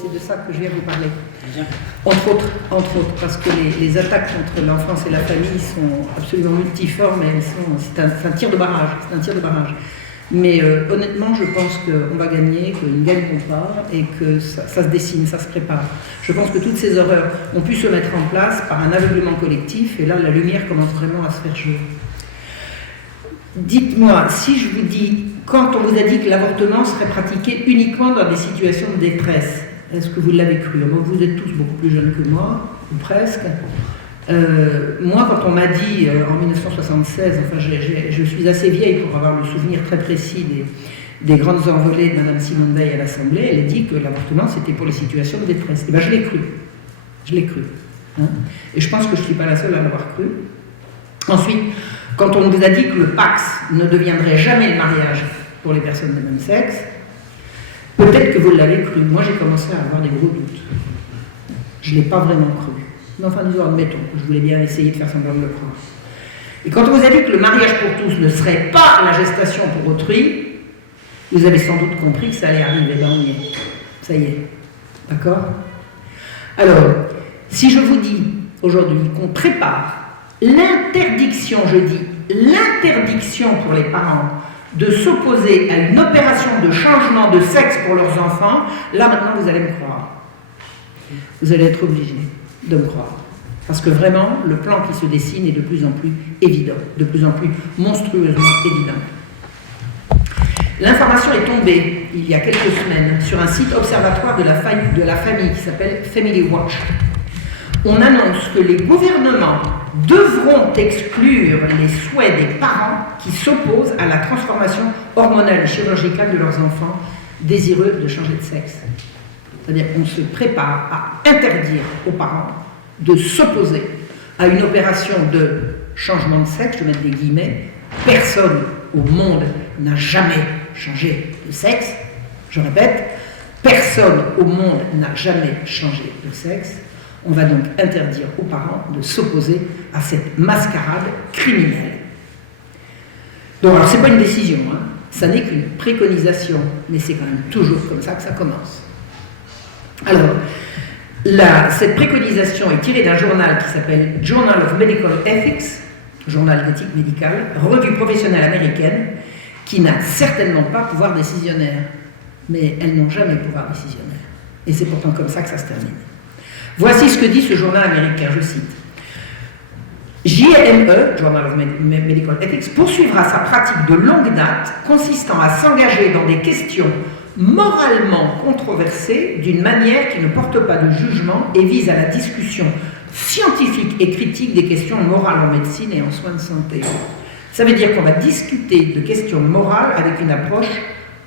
c'est de ça que je viens vous parler. Bien. Entre autres, parce que les attaques contre l'enfance et la famille sont absolument multiformes et c'est un tir de barrage. C'est un tir de barrage. Mais honnêtement, je pense qu'on va gagner, qu'ils ne gagneront pas et que ça se dessine, ça se prépare. Je pense que toutes ces horreurs ont pu se mettre en place par un aveuglement collectif et là, la lumière commence vraiment à se faire jour. Dites-moi, si je vous dis, quand on vous a dit que l'avortement serait pratiqué uniquement dans des situations de détresse, est-ce que vous l'avez cru? Moi, vous êtes tous beaucoup plus jeunes que moi, ou presque. Moi, quand on m'a dit en 1976, enfin, je suis assez vieille pour avoir le souvenir très précis des grandes envolées de Mme Simone Veil à l'Assemblée, elle a dit que l'avortement c'était pour les situations de détresse. Et bien, je l'ai cru. Je l'ai cru. Hein, et je pense que je ne suis pas la seule à l'avoir cru. Ensuite, quand on vous a dit que le Pax ne deviendrait jamais le mariage pour les personnes de même sexe, peut-être que vous l'avez cru. Moi, j'ai commencé à avoir des gros doutes. Je ne l'ai pas vraiment cru. Mais enfin, disons, admettons, je voulais bien essayer de faire semblant de le croire. Et quand on vous a dit que le mariage pour tous ne serait pas la gestation pour autrui, vous avez sans doute compris que ça allait arriver dans le nez. Ça y est. D'accord? Alors, si je vous dis aujourd'hui qu'on prépare l'interdiction, je dis l'interdiction pour les parents de s'opposer à une opération de changement de sexe pour leurs enfants, là maintenant vous allez me croire. Vous allez être obligé de me croire. Parce que vraiment, le plan qui se dessine est de plus en plus évident, de plus en plus monstrueusement évident. L'information est tombée, il y a quelques semaines, sur un site observatoire de la famille qui s'appelle Family Watch. On annonce que les gouvernements devront exclure les souhaits des parents qui s'opposent à la transformation hormonale et chirurgicale de leurs enfants désireux de changer de sexe. C'est-à-dire qu'on se prépare à interdire aux parents de s'opposer à une opération de changement de sexe, je vais mettre des guillemets. Personne au monde n'a jamais changé de sexe. Je répète, personne au monde n'a jamais changé de sexe. On va donc interdire aux parents de s'opposer à cette mascarade criminelle. Donc alors, ce n'est pas une décision, hein. Ça n'est qu'une préconisation, mais c'est quand même toujours comme ça que ça commence. Alors, cette préconisation est tirée d'un journal qui s'appelle Journal of Medical Ethics, journal d'éthique médicale, revue professionnelle américaine, qui n'a certainement pas pouvoir décisionnaire. Mais elles n'ont jamais pouvoir décisionnaire. Et c'est pourtant comme ça que ça se termine. Voici ce que dit ce journal américain, je cite. JME, Journal of Medical Ethics, poursuivra sa pratique de longue date consistant à s'engager dans des questions moralement controversées d'une manière qui ne porte pas de jugement et vise à la discussion scientifique et critique des questions morales en médecine et en soins de santé. Ça veut dire qu'on va discuter de questions morales avec une approche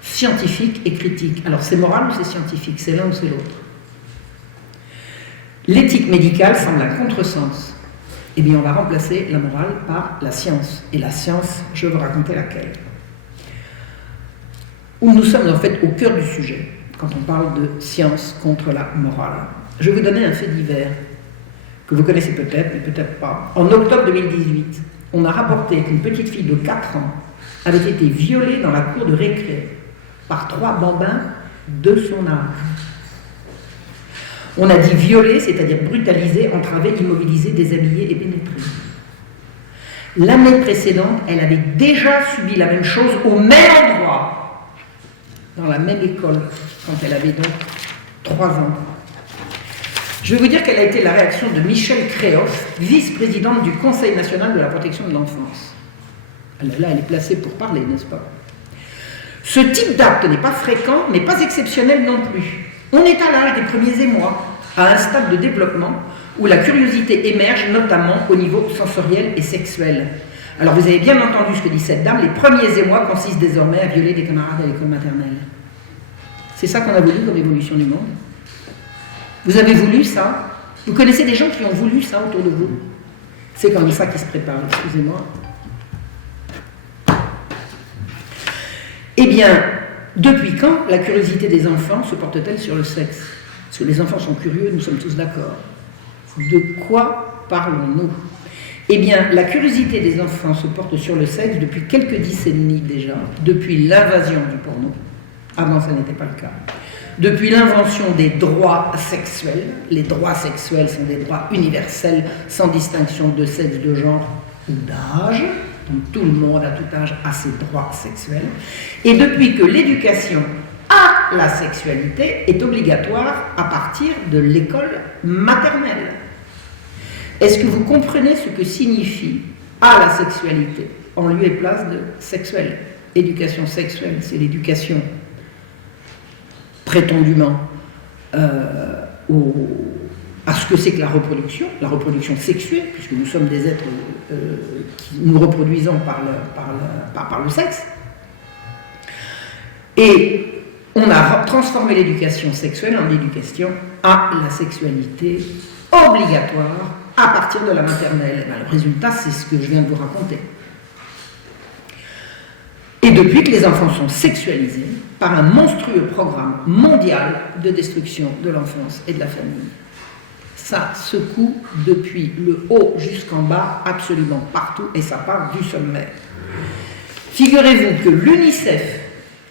scientifique et critique. Alors c'est moral ou c'est scientifique? C'est l'un ou c'est l'autre? L'éthique médicale semble un contresens. Eh bien, on va remplacer la morale par la science. Et la science, je vais vous raconter laquelle. Où nous sommes en fait au cœur du sujet, quand on parle de science contre la morale. Je vais vous donner un fait divers, que vous connaissez peut-être, mais peut-être pas. En octobre 2018, on a rapporté qu'une petite fille de 4 ans avait été violée dans la cour de récré par 3 bambins de son âge. On a dit violer, c'est-à-dire brutaliser, entraver, immobiliser, déshabiller et pénétrer. L'année précédente, elle avait déjà subi la même chose au même endroit, dans la même école, quand elle avait donc 3 ans. Je vais vous dire quelle a été la réaction de Michèle Créoff, vice-présidente du Conseil national de la protection de l'enfance. Là, elle est placée pour parler, n'est-ce pas? Ce type d'acte n'est pas fréquent, mais pas exceptionnel non plus. On est à l'âge des premiers émois, à un stade de développement où la curiosité émerge, notamment au niveau sensoriel et sexuel. Alors vous avez bien entendu ce que dit cette dame, les premiers émois consistent désormais à violer des camarades à l'école maternelle. C'est ça qu'on a voulu comme évolution du monde. Vous avez voulu ça? Vous connaissez des gens qui ont voulu ça autour de vous? C'est comme ça qu'ils se préparent, excusez-moi. Eh bien, depuis quand la curiosité des enfants se porte-t-elle sur le sexe? Parce que les enfants sont curieux, nous sommes tous d'accord. De quoi parlons-nous? Eh bien, la curiosité des enfants se porte sur le sexe depuis quelques décennies déjà, depuis l'invasion du porno. Avant, ça n'était pas le cas. depuis l'invention des droits sexuels. Les droits sexuels sont des droits universels, sans distinction de sexe, de genre ou d'âge. Donc tout le monde, à tout âge, a ses droits sexuels. Et depuis que l'éducation à la sexualité est obligatoire à partir de l'école maternelle. Est-ce que vous comprenez ce que signifie à la sexualité, en lieu et place de sexuel? Éducation sexuelle, c'est l'éducation prétendument à ce que c'est que la reproduction sexuelle, puisque nous sommes des êtres qui nous reproduisons par le sexe. Et on a transformé l'éducation sexuelle en éducation à la sexualité obligatoire à partir de la maternelle. Le résultat, c'est ce que je viens de vous raconter. Et depuis que les enfants sont sexualisés par un monstrueux programme mondial de destruction de l'enfance et de la famille. Ça secoue depuis le haut jusqu'en bas, absolument partout, et ça part du sommet. Figurez-vous que l'UNICEF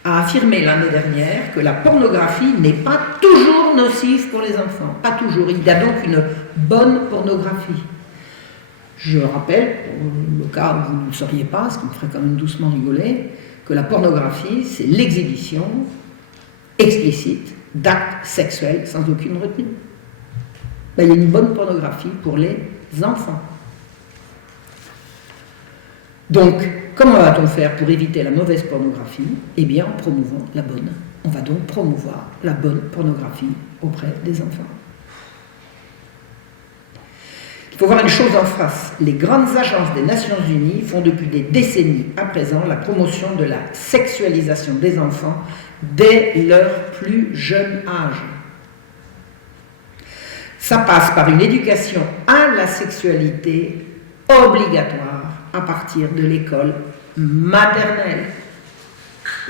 a affirmé l'année dernière que la pornographie n'est pas toujours nocive pour les enfants. Pas toujours. Il y a donc une bonne pornographie. Je rappelle, pour le cas où vous ne le sauriez pas, ce qui me ferait quand même doucement rigoler, que la pornographie, c'est l'exhibition explicite d'actes sexuels sans aucune retenue. Ben, il y a une bonne pornographie pour les enfants. Donc, comment va-t-on faire pour éviter la mauvaise pornographie? Eh bien, en promouvant la bonne. On va donc promouvoir la bonne pornographie auprès des enfants. Il faut voir une chose en face. Les grandes agences des Nations Unies font depuis des décennies à présent la promotion de la sexualisation des enfants dès leur plus jeune âge. Ça passe par une éducation à la sexualité obligatoire à partir de l'école maternelle.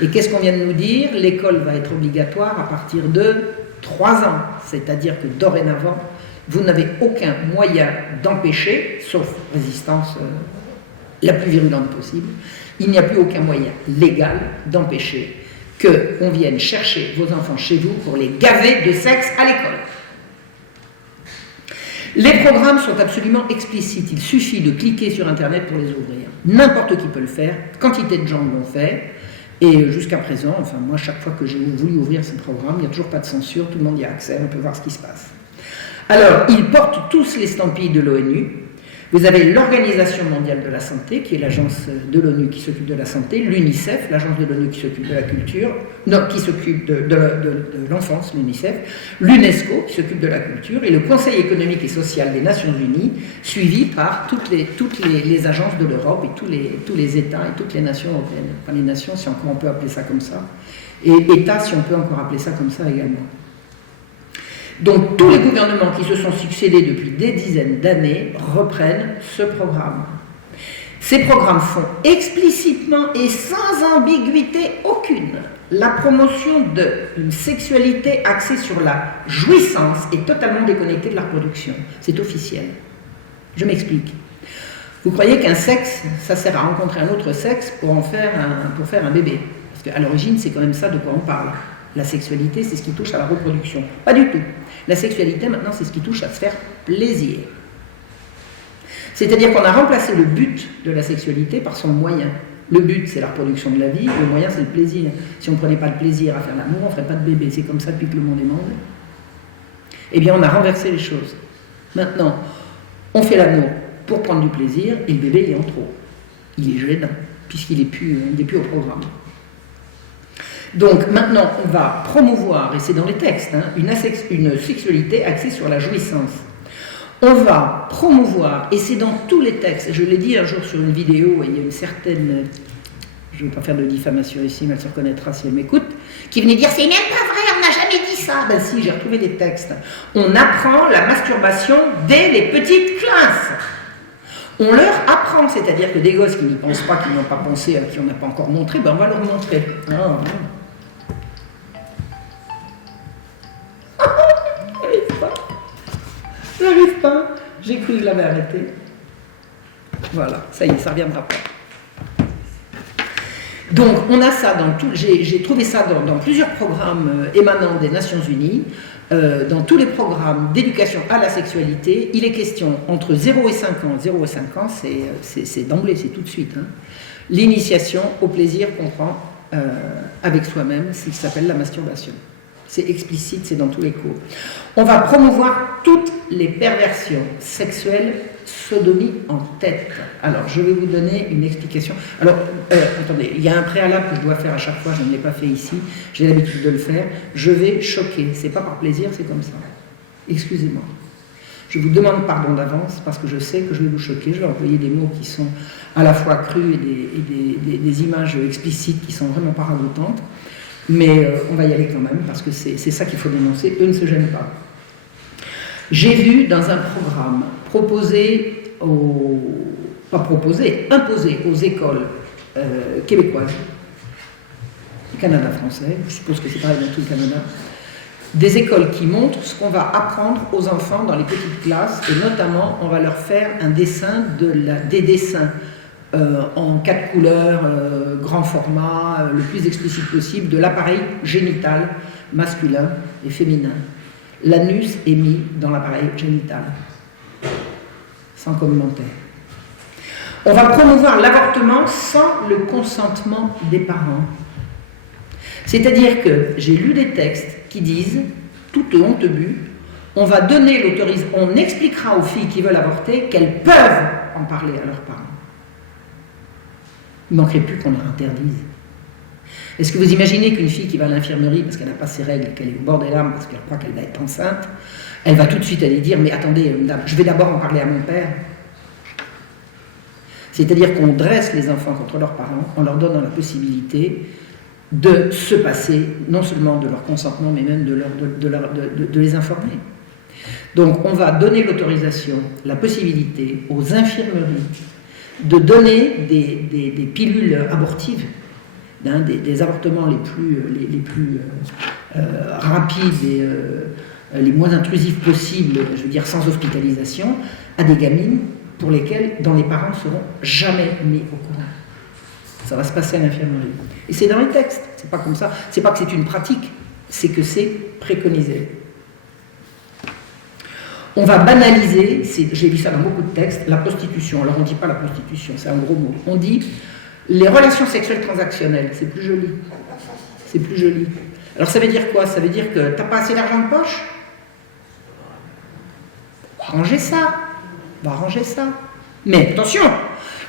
Et qu'est-ce qu'on vient de nous dire? L'école va être obligatoire à partir de 3 ans. C'est-à-dire que dorénavant, vous n'avez aucun moyen d'empêcher, sauf résistance la plus virulente possible, il n'y a plus aucun moyen légal d'empêcher qu'on vienne chercher vos enfants chez vous pour les gaver de sexe à l'école. Les programmes sont absolument explicites. Il suffit de cliquer sur Internet pour les ouvrir. N'importe qui peut le faire. Quantité de gens l'ont fait. Et jusqu'à présent, enfin moi, chaque fois que j'ai voulu ouvrir ces programmes, il n'y a toujours pas de censure. Tout le monde y a accès. On peut voir ce qui se passe. Alors, ils portent tous l'estampille de l'ONU. Vous avez l'Organisation mondiale de la santé, qui est l'agence de l'ONU qui s'occupe de la santé, l'UNICEF, l'agence de l'ONU qui s'occupe de la culture, non, qui s'occupe de l'enfance, l'UNICEF, l'UNESCO qui s'occupe de la culture, et le Conseil économique et social des Nations Unies, suivi par toutes les agences de l'Europe et tous les États et toutes les nations européennes. Enfin, les nations, si encore on peut appeler ça comme ça, et États, si on peut encore appeler ça comme ça également. Donc tous les gouvernements qui se sont succédés depuis des dizaines d'années reprennent ce programme. Ces programmes font explicitement et sans ambiguïté aucune la promotion d'une sexualité axée sur la jouissance et totalement déconnectée de la reproduction. C'est officiel. Je m'explique. Vous croyez qu'un sexe, ça sert à rencontrer un autre sexe pour faire un bébé? Parce qu'à l'origine, c'est quand même ça de quoi on parle. La sexualité, c'est ce qui touche à la reproduction. Pas du tout. La sexualité, maintenant, c'est ce qui touche à se faire plaisir. C'est-à-dire qu'on a remplacé le but de la sexualité par son moyen. Le but, c'est la reproduction de la vie, le moyen, c'est le plaisir. Si on ne prenait pas de plaisir à faire l'amour, on ne ferait pas de bébé. C'est comme ça depuis que le monde est monde. Eh bien, on a renversé les choses. Maintenant, on fait l'amour pour prendre du plaisir, et le bébé, il est en trop. Il est gênant, puisqu'il n'est plus au programme. Donc maintenant, on va promouvoir, et c'est dans les textes, une sexualité axée sur la jouissance. On va promouvoir, et c'est dans tous les textes, je l'ai dit un jour sur une vidéo, et il y a une certaine, je ne vais pas faire de diffamation ici, mais elle se reconnaîtra si elle m'écoute, qui venait dire « c'est même pas vrai, on n'a jamais dit ça ». Ben si, j'ai retrouvé les textes. On apprend la masturbation dès les petites classes. On leur apprend, c'est-à-dire que des gosses qui n'y pensent pas, qui n'ont pas pensé, à qui on n'a pas encore montré, ben on va leur montrer. J'arrive pas. J'ai cru que je l'avais arrêté. Voilà, ça y est, ça ne reviendra pas. Donc on a ça dans tout, j'ai trouvé ça dans plusieurs programmes émanant des Nations Unies, dans tous les programmes d'éducation à la sexualité, il est question entre 0 et 5 ans, 0 et 5 ans c'est d'emblée, c'est tout de suite, hein, l'initiation au plaisir qu'on prend avec soi-même, ce qui s'appelle la masturbation. C'est explicite, c'est dans tous les cours. On va promouvoir toutes les perversions sexuelles, sodomie en tête. Alors, je vais vous donner une explication. Alors, attendez, il y a un préalable que je dois faire à chaque fois, je ne l'ai pas fait ici, j'ai l'habitude de le faire. Je vais choquer, c'est pas par plaisir, c'est comme ça. Excusez-moi. Je vous demande pardon d'avance parce que je sais que je vais vous choquer. Je vais employer des mots qui sont à la fois crus et des images explicites qui sont vraiment pas ragoûtantes. Mais on va y aller quand même parce que c'est ça qu'il faut dénoncer. Eux ne se gênent pas. J'ai vu dans un programme imposé aux écoles québécoises, Canada français, je suppose que c'est pareil dans tout le Canada, des écoles qui montrent ce qu'on va apprendre aux enfants dans les petites classes, et notamment on va leur faire un dessin des dessins en 4 couleurs, grand format, le plus explicite possible, de l'appareil génital masculin et féminin. L'anus est mis dans l'appareil génital, sans commentaire. On va promouvoir l'avortement sans le consentement des parents. C'est-à-dire que j'ai lu des textes qui disent, toute honte but, on va donner l'autorisation, on expliquera aux filles qui veulent avorter qu'elles peuvent en parler à leurs parents. Il ne manquerait plus qu'on leur interdise. Est-ce que vous imaginez qu'une fille qui va à l'infirmerie parce qu'elle n'a pas ses règles, qu'elle est au bord des larmes parce qu'elle croit qu'elle va être enceinte, elle va tout de suite aller dire « mais attendez, je vais d'abord en parler à mon père ». C'est-à-dire qu'on dresse les enfants contre leurs parents en leur donnant la possibilité de se passer non seulement de leur consentement mais même de les informer. Donc on va donner l'autorisation, la possibilité aux infirmeries de donner des pilules abortives, hein, des avortements les plus rapides et les moins intrusifs possibles, je veux dire sans hospitalisation, à des gamines dont les parents ne seront jamais mis au courant. Ça va se passer à l'infirmerie. Et c'est dans les textes, c'est pas comme ça. C'est pas que c'est une pratique, c'est que c'est préconisé. On va banaliser, j'ai lu ça dans beaucoup de textes, la prostitution. Alors on ne dit pas la prostitution, c'est un gros mot. On dit les relations sexuelles transactionnelles, c'est plus joli. C'est plus joli. Alors ça veut dire quoi? Ça veut dire que t'as pas assez d'argent de poche? On va arranger ça. On va arranger ça. Mais attention,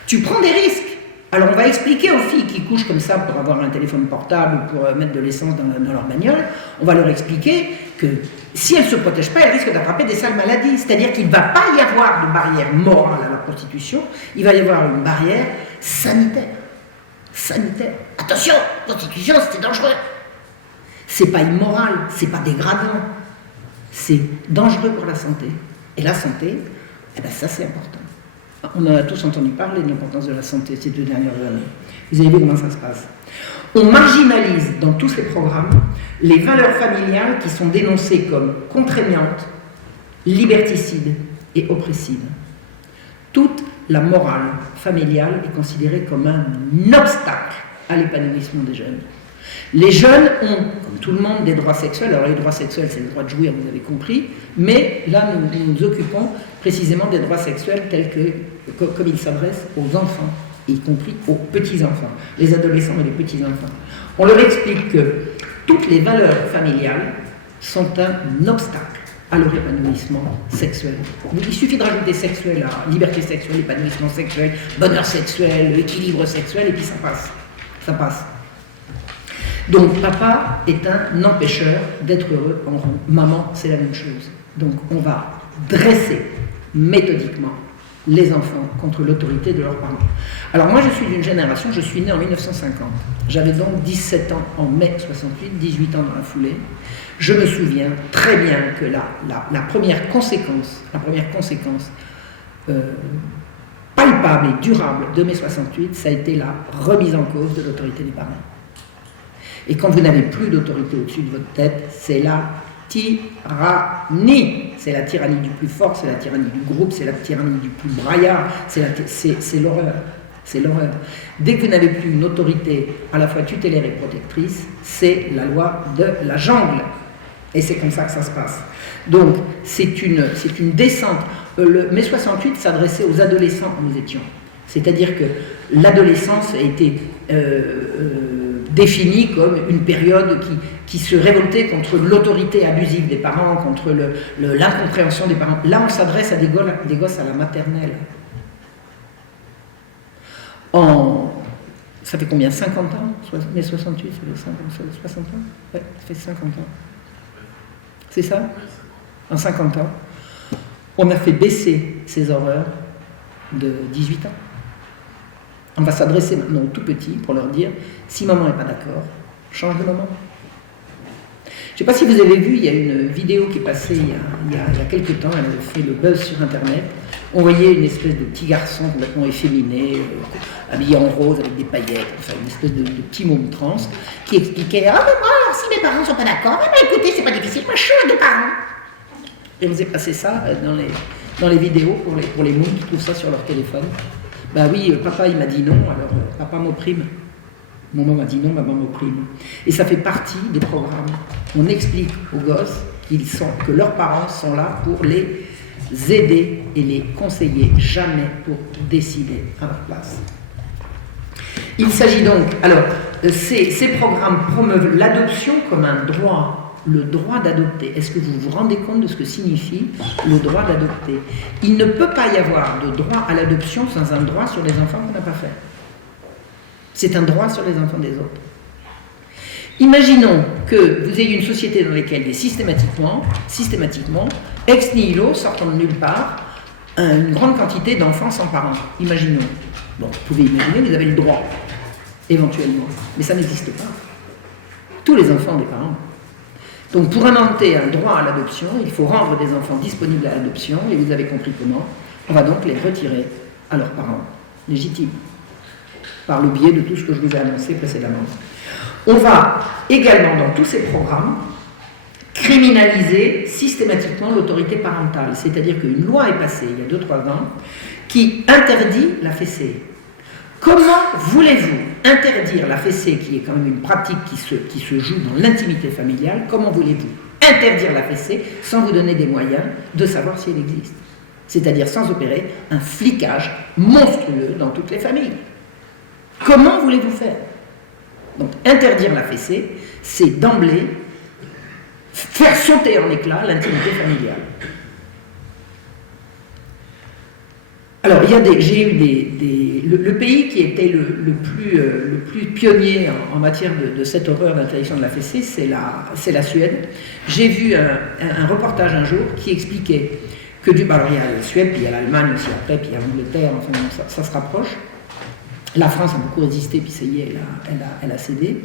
tu prends des risques. Alors on va expliquer aux filles qui couchent comme ça pour avoir un téléphone portable ou pour mettre de l'essence dans leur bagnole, on va leur expliquer que si elles ne se protègent pas, elles risquent d'attraper des sales maladies. C'est-à-dire qu'il ne va pas y avoir de barrière morale à la prostitution, il va y avoir une barrière sanitaire. Sanitaire. Attention, prostitution, c'est dangereux. C'est pas immoral, c'est pas dégradant. C'est dangereux pour la santé. Et la santé, eh ben ça c'est important. On en a tous entendu parler de l'importance de la santé ces 2 dernières années. Vous avez vu comment ça se passe. On marginalise dans tous ces programmes les valeurs familiales qui sont dénoncées comme contraignantes, liberticides et oppressives. Toute la morale familiale est considérée comme un obstacle à l'épanouissement des jeunes. Les jeunes ont, comme tout le monde, des droits sexuels. Alors les droits sexuels, c'est le droit de jouir, vous avez compris, mais là, nous nous occupons précisément des droits sexuels tels que, comme ils s'adressent aux enfants, y compris aux petits-enfants, les adolescents et les petits-enfants. On leur explique que toutes les valeurs familiales sont un obstacle à leur épanouissement sexuel. Il suffit de rajouter sexuel à liberté sexuelle, épanouissement sexuel, bonheur sexuel, équilibre sexuel, et puis ça passe. Ça passe. Donc papa est un empêcheur d'être heureux en rond. Maman, c'est la même chose. Donc on va dresser méthodiquement les enfants contre l'autorité de leurs parents. Alors moi je suis d'une génération, je suis né en 1950. J'avais donc 17 ans en mai 68, 18 ans dans la foulée. Je me souviens très bien que la première conséquence palpable et durable de mai 68, ça a été la remise en cause de l'autorité des parents. Et quand vous n'avez plus d'autorité au-dessus de votre tête, c'est la tyrannie. C'est la tyrannie du plus fort, c'est la tyrannie du groupe, c'est la tyrannie du plus braillard, c'est l'horreur. C'est l'horreur. Dès que vous n'avez plus une autorité à la fois tutélaire et protectrice, c'est la loi de la jungle. Et c'est comme ça que ça se passe. Donc, c'est une descente. Le mai 68 s'adressait aux adolescents où nous étions. C'est-à-dire que l'adolescence a été définie comme une période qui se révoltait contre l'autorité abusive des parents, contre l'incompréhension des parents. Là, on s'adresse à des gosses à la maternelle. Ça fait combien? 50 ans? Mai 68, ça fait 60 ans? Ouais, ça fait 50 ans. C'est ça? En 50 ans, on a fait baisser ces horreurs de 18 ans. On va s'adresser maintenant aux tout petits pour leur dire, si maman n'est pas d'accord, change de maman. Je ne sais pas si vous avez vu, il y a une vidéo qui est passée il y a quelques temps, elle a fait le buzz sur Internet. On voyait une espèce de petit garçon complètement efféminé, habillé en rose avec des paillettes, enfin une espèce de petit môme trans, qui expliquait « Ah, mais moi, alors, si mes parents ne sont pas d'accord, écoutez, c'est pas difficile, moi je change de parents !» Et on faisait passer ça dans les vidéos pour les mômes qui trouvent ça sur leur téléphone. Bah oui, papa il m'a dit non, alors papa m'opprime. Maman m'a dit non, maman m'opprime. Et ça fait partie des programmes. On explique aux gosses que leurs parents sont là pour les aider et les conseiller, jamais pour décider à leur place. Il s'agit donc, alors, ces programmes promeuvent l'adoption comme un droit, le droit d'adopter. Est-ce que vous vous rendez compte de ce que signifie le droit d'adopter? Il ne peut pas y avoir de droit à l'adoption sans un droit sur les enfants qu'on n'a pas fait. C'est un droit sur les enfants des autres. Imaginons que vous ayez une société dans laquelle il y a systématiquement, ex nihilo, sortant de nulle part, une grande quantité d'enfants sans parents. Imaginons. Bon, vous pouvez imaginer, vous avez le droit, éventuellement. Mais ça n'existe pas. Tous les enfants ont des parents. Donc pour inventer un droit à l'adoption, il faut rendre des enfants disponibles à l'adoption, et vous avez compris comment. On va donc les retirer à leurs parents légitimes, par le biais de tout ce que je vous ai annoncé précédemment. On va également, dans tous ces programmes, criminaliser systématiquement l'autorité parentale. C'est-à-dire qu'une loi est passée il y a 2-3 ans qui interdit la fessée. Comment voulez-vous interdire la fessée, qui est quand même une pratique qui se joue dans l'intimité familiale, comment voulez-vous interdire la fessée sans vous donner des moyens de savoir si elle existe? C'est-à-dire sans opérer un flicage monstrueux dans toutes les familles. Comment voulez-vous faire? Donc interdire la fessée, c'est d'emblée faire sauter en éclats l'intimité familiale. Alors, j'ai eu le pays qui était le plus pionnier en matière de cette horreur d'interdiction de la fessée, c'est la Suède. J'ai vu un reportage un jour qui expliquait que alors il y a la Suède, puis il y a l'Allemagne aussi après, puis il y a l'Angleterre, enfin ça se rapproche. La France a beaucoup résisté, puis ça y est, elle a cédé.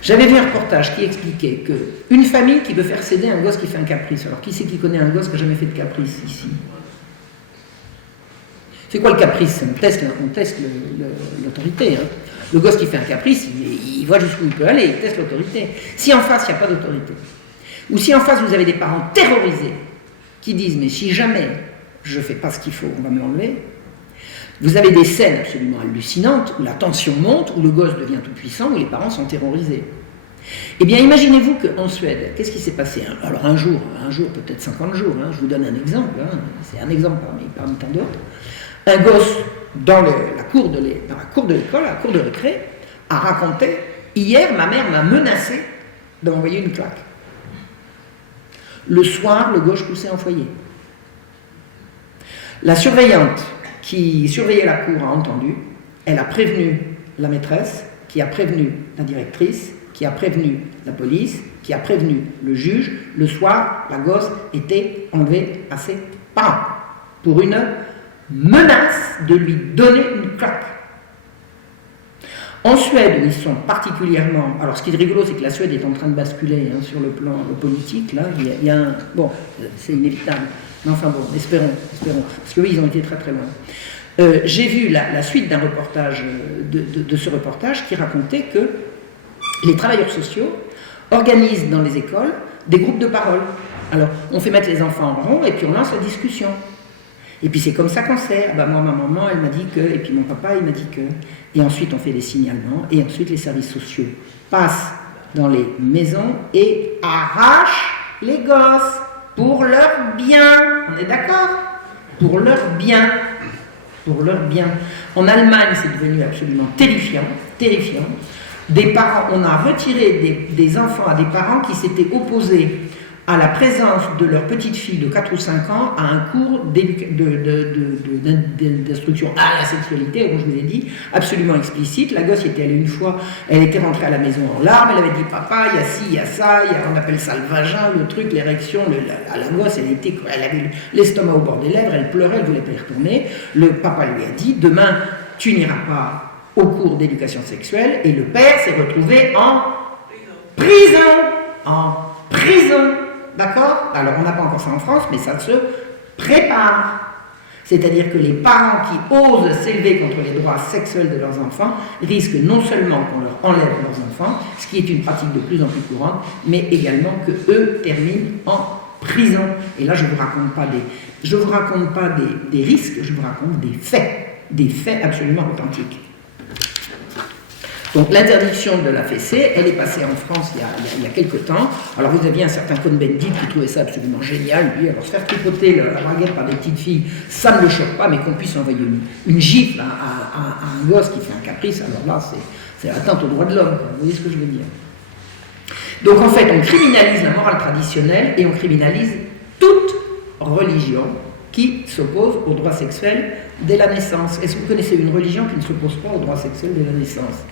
J'avais vu un reportage qui expliquait qu'une famille qui veut faire céder un gosse qui fait un caprice. Alors, qui c'est qui connaît un gosse qui n'a jamais fait de caprice ici? C'est quoi le caprice? On teste l'autorité. Hein. Le gosse qui fait un caprice, il voit jusqu'où il peut aller, il teste l'autorité. Si en face, il n'y a pas d'autorité, ou si en face, vous avez des parents terrorisés qui disent « mais si jamais je ne fais pas ce qu'il faut, on va me l'enlever », vous avez des scènes absolument hallucinantes où la tension monte, où le gosse devient tout puissant, où les parents sont terrorisés. Eh bien, imaginez-vous qu'en Suède, qu'est-ce qui s'est passé? Alors un jour, peut-être 50 jours, hein, je vous donne un exemple, hein, c'est un exemple parmi tant d'autres. Un gosse, dans la cour de l'école, à la cour de récré, a raconté « Hier, ma mère m'a menacé d'envoyer une claque. » Le soir, le gosse poussait en foyer. La surveillante qui surveillait la cour a entendu, elle a prévenu la maîtresse, qui a prévenu la directrice, qui a prévenu la police, qui a prévenu le juge. Le soir, la gosse était enlevée à ses parents pour une menace de lui donner une claque. En Suède, où ils sont particulièrement... Alors, ce qui est rigolo, c'est que la Suède est en train de basculer hein, sur le plan politique. Là, il y a un... Bon, c'est inévitable. Mais enfin bon, espérons. Parce que oui, ils ont été très très loin. J'ai vu la suite d'un reportage, de ce reportage, qui racontait que les travailleurs sociaux organisent dans les écoles des groupes de parole. Alors, on fait mettre les enfants en rond et puis on lance la discussion. Et puis c'est comme ça qu'on sait. Moi, ma maman, elle m'a dit que, et puis mon papa, il m'a dit que. Et ensuite, on fait des signalements, et ensuite, les services sociaux passent dans les maisons et arrachent les gosses pour leur bien. On est d'accord? Pour leur bien. Pour leur bien. En Allemagne, c'est devenu absolument terrifiant. Terrifiant. Des parents, on a retiré des enfants à des parents qui s'étaient opposés à la présence de leur petite fille de 4 ou 5 ans à un cours d'instruction à la sexualité, comme je vous ai dit, absolument explicite. La gosse était allée une fois, elle était rentrée à la maison en larmes, elle avait dit papa, il y a ci, il y a ça, on appelle ça le vagin, le truc, l'érection. La gosse, elle avait l'estomac au bord des lèvres, elle pleurait, elle ne voulait pas y retourner. Le papa lui a dit demain, tu n'iras pas au cours d'éducation sexuelle, et le père s'est retrouvé en prison. En prison. D'accord? Alors, on n'a pas encore ça en France, mais ça se prépare. C'est-à-dire que les parents qui osent s'élever contre les droits sexuels de leurs enfants risquent non seulement qu'on leur enlève leurs enfants, ce qui est une pratique de plus en plus courante, mais également qu'eux terminent en prison. Et là, je ne vous raconte pas des risques, je vous raconte des faits absolument authentiques. Donc l'interdiction de la fessée, elle est passée en France il y a quelque temps. Alors vous aviez un certain Cohn-Bendit qui trouvait ça absolument génial. Lui, alors se faire tripoter la baguette par des petites filles, ça ne le choque pas, mais qu'on puisse envoyer une gifle à un gosse qui fait un caprice, alors là c'est atteinte aux droits de l'homme. Vous voyez ce que je veux dire? Donc en fait, on criminalise la morale traditionnelle et on criminalise toute religion qui s'oppose aux droits sexuels dès la naissance. Est-ce que vous connaissez une religion qui ne s'oppose pas aux droits sexuels dès la naissance?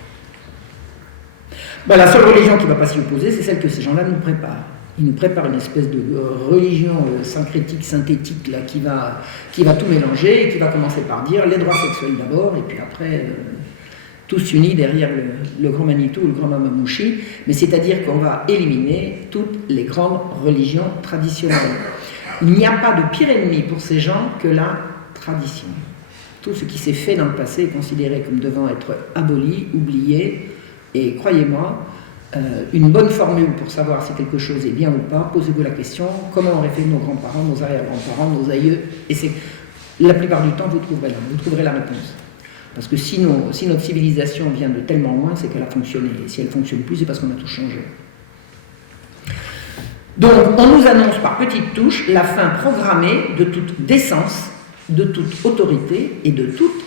La seule religion qui ne va pas s'y opposer, c'est celle que ces gens-là nous préparent. Ils nous préparent une espèce de religion syncrétique, synthétique, là, qui va tout mélanger et qui va commencer par dire les droits sexuels d'abord, et puis après, tous unis derrière le grand Manitou ou le grand Mamamouchi, mais c'est-à-dire qu'on va éliminer toutes les grandes religions traditionnelles. Il n'y a pas de pire ennemi pour ces gens que la tradition. Tout ce qui s'est fait dans le passé est considéré comme devant être aboli, oublié. Et croyez-moi, une bonne formule pour savoir si quelque chose est bien ou pas, posez-vous la question, comment auraient fait nos grands-parents, nos arrière-grands-parents, nos aïeux, et c'est la plupart du temps, vous trouverez la réponse. Parce que si notre civilisation vient de tellement loin, c'est qu'elle a fonctionné. Et si elle ne fonctionne plus, c'est parce qu'on a tout changé. Donc, on nous annonce par petites touches la fin programmée de toute décence, de toute autorité et de toute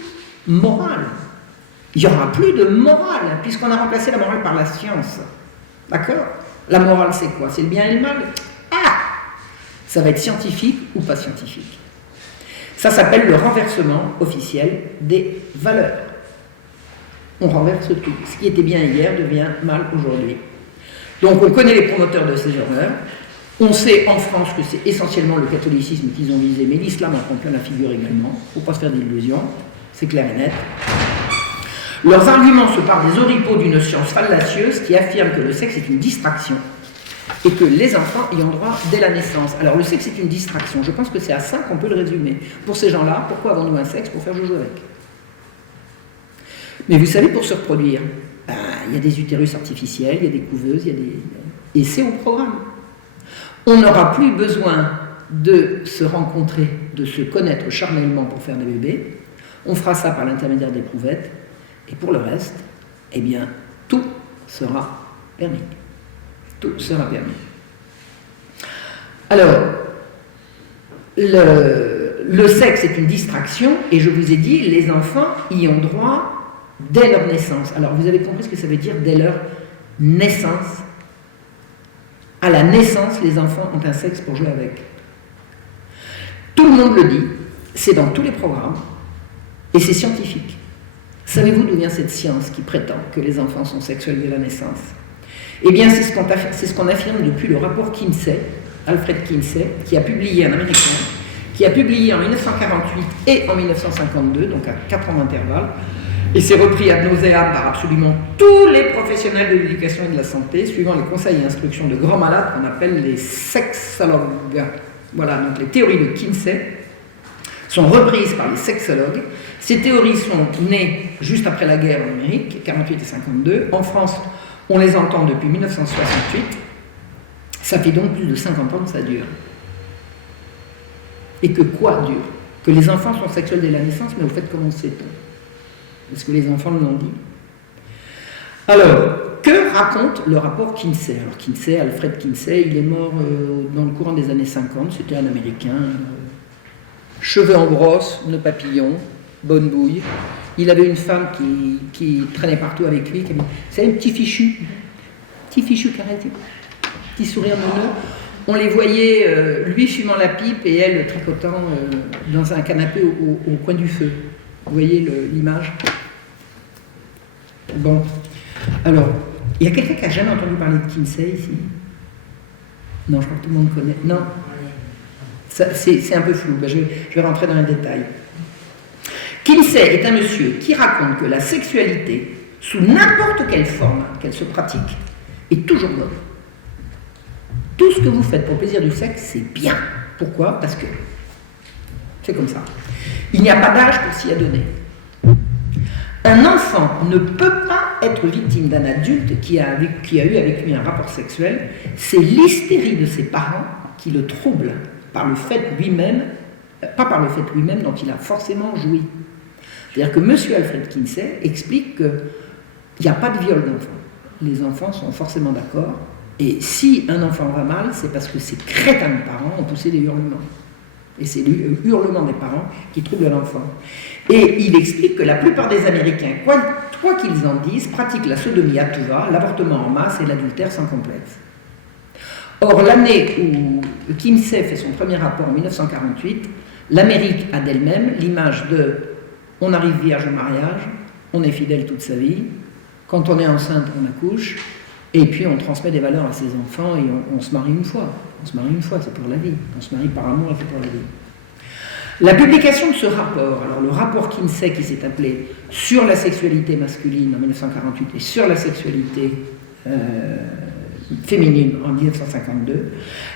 morale. Il n'y aura plus de morale, puisqu'on a remplacé la morale par la science. D'accord? La morale, c'est quoi? C'est le bien et le mal? Ça va être scientifique ou pas scientifique. Ça s'appelle le renversement officiel des valeurs. On renverse tout. Ce qui était bien hier devient mal aujourd'hui. Donc on connaît les promoteurs de ces horreurs. On sait en France que c'est essentiellement le catholicisme qu'ils ont visé, mais l'islam en prend plein la figure également. Il ne faut pas se faire d'illusions, c'est clair et net. Leurs arguments se partent des oripeaux d'une science fallacieuse qui affirme que le sexe est une distraction et que les enfants y ont droit dès la naissance. Alors le sexe est une distraction, je pense que c'est à ça qu'on peut le résumer. Pour ces gens-là, pourquoi avons-nous un sexe? Pour faire joujou avec. Mais vous savez, pour se reproduire, il y a des utérus artificiels, il y a des couveuses, et c'est au programme. On n'aura plus besoin de se rencontrer, de se connaître charnellement pour faire des bébés. On fera ça par l'intermédiaire d'éprouvettes. Et pour le reste, eh bien, tout sera permis. Tout sera permis. Alors, le sexe est une distraction, et je vous ai dit, les enfants y ont droit dès leur naissance. Alors, vous avez compris ce que ça veut dire dès leur naissance? À la naissance, les enfants ont un sexe pour jouer avec. Tout le monde le dit, c'est dans tous les programmes, et c'est scientifique. Savez-vous d'où vient cette science qui prétend que les enfants sont sexuels dès la naissance? Eh bien, c'est ce qu'on affirme depuis le rapport Kinsey, Alfred Kinsey, qui a publié, un Américain, qui a publié en 1948 et en 1952, donc à 4 ans d'intervalle, et c'est repris ad nauseam par absolument tous les professionnels de l'éducation et de la santé, suivant les conseils et instructions de grands malades qu'on appelle les sexologues. Voilà, donc les théories de Kinsey sont reprises par les sexologues. Ces théories sont nées juste après la guerre en Amérique, 48 et 52. En France, on les entend depuis 1968. Ça fait donc plus de 50 ans que ça dure. Et que quoi dure? Que les enfants sont sexuels dès la naissance, mais au fait, comment sait-on? Est-ce que les enfants l'ont dit? Alors, que raconte le rapport Kinsey? Alors Kinsey, Alfred Kinsey, il est mort dans le courant des années 50, c'était un Américain, cheveux en brosse, nœud papillon, bonne bouille. Il avait une femme qui traînait partout avec lui, c'est un petit fichu carré, petit sourire neuneux. On les voyait, lui fumant la pipe et elle tricotant dans un canapé au coin du feu. Vous voyez l'image? Bon, alors, il y a quelqu'un qui n'a jamais entendu parler de Kinsey ici? Non, je crois que tout le monde connaît. Non, c'est un peu flou, ben, je vais rentrer dans les détails. Kinsey est un monsieur qui raconte que la sexualité, sous n'importe quelle forme qu'elle se pratique, est toujours bonne. Tout ce que vous faites pour le plaisir du sexe, c'est bien. Pourquoi? Parce que c'est comme ça. Il n'y a pas d'âge pour s'y adonner. Un enfant ne peut pas être victime d'un adulte qui a eu avec lui un rapport sexuel. C'est l'hystérie de ses parents qui le trouble par le fait lui-même, pas par le fait lui-même dont il a forcément joui. C'est-à-dire que M. Alfred Kinsey explique qu'il n'y a pas de viol d'enfant. Les enfants sont forcément d'accord. Et si un enfant va mal, c'est parce que ces crétins de parents ont poussé des hurlements. Et c'est le hurlement des parents qui trouble l'enfant. Et il explique que la plupart des Américains, quoi qu'ils en disent, pratiquent la sodomie à tout va, l'avortement en masse et l'adultère sans complexe. Or, l'année où Kinsey fait son premier rapport en 1948, l'Amérique a d'elle-même l'image de « on arrive vierge au mariage, on est fidèle toute sa vie, quand on est enceinte, on accouche, et puis on transmet des valeurs à ses enfants et on se marie une fois. On se marie une fois, c'est pour la vie. On se marie par amour et c'est pour la vie. » La publication de ce rapport, alors le rapport Kinsey qui s'est appelé « Sur la sexualité masculine » en 1948 et « Sur la sexualité féminine » en 1952,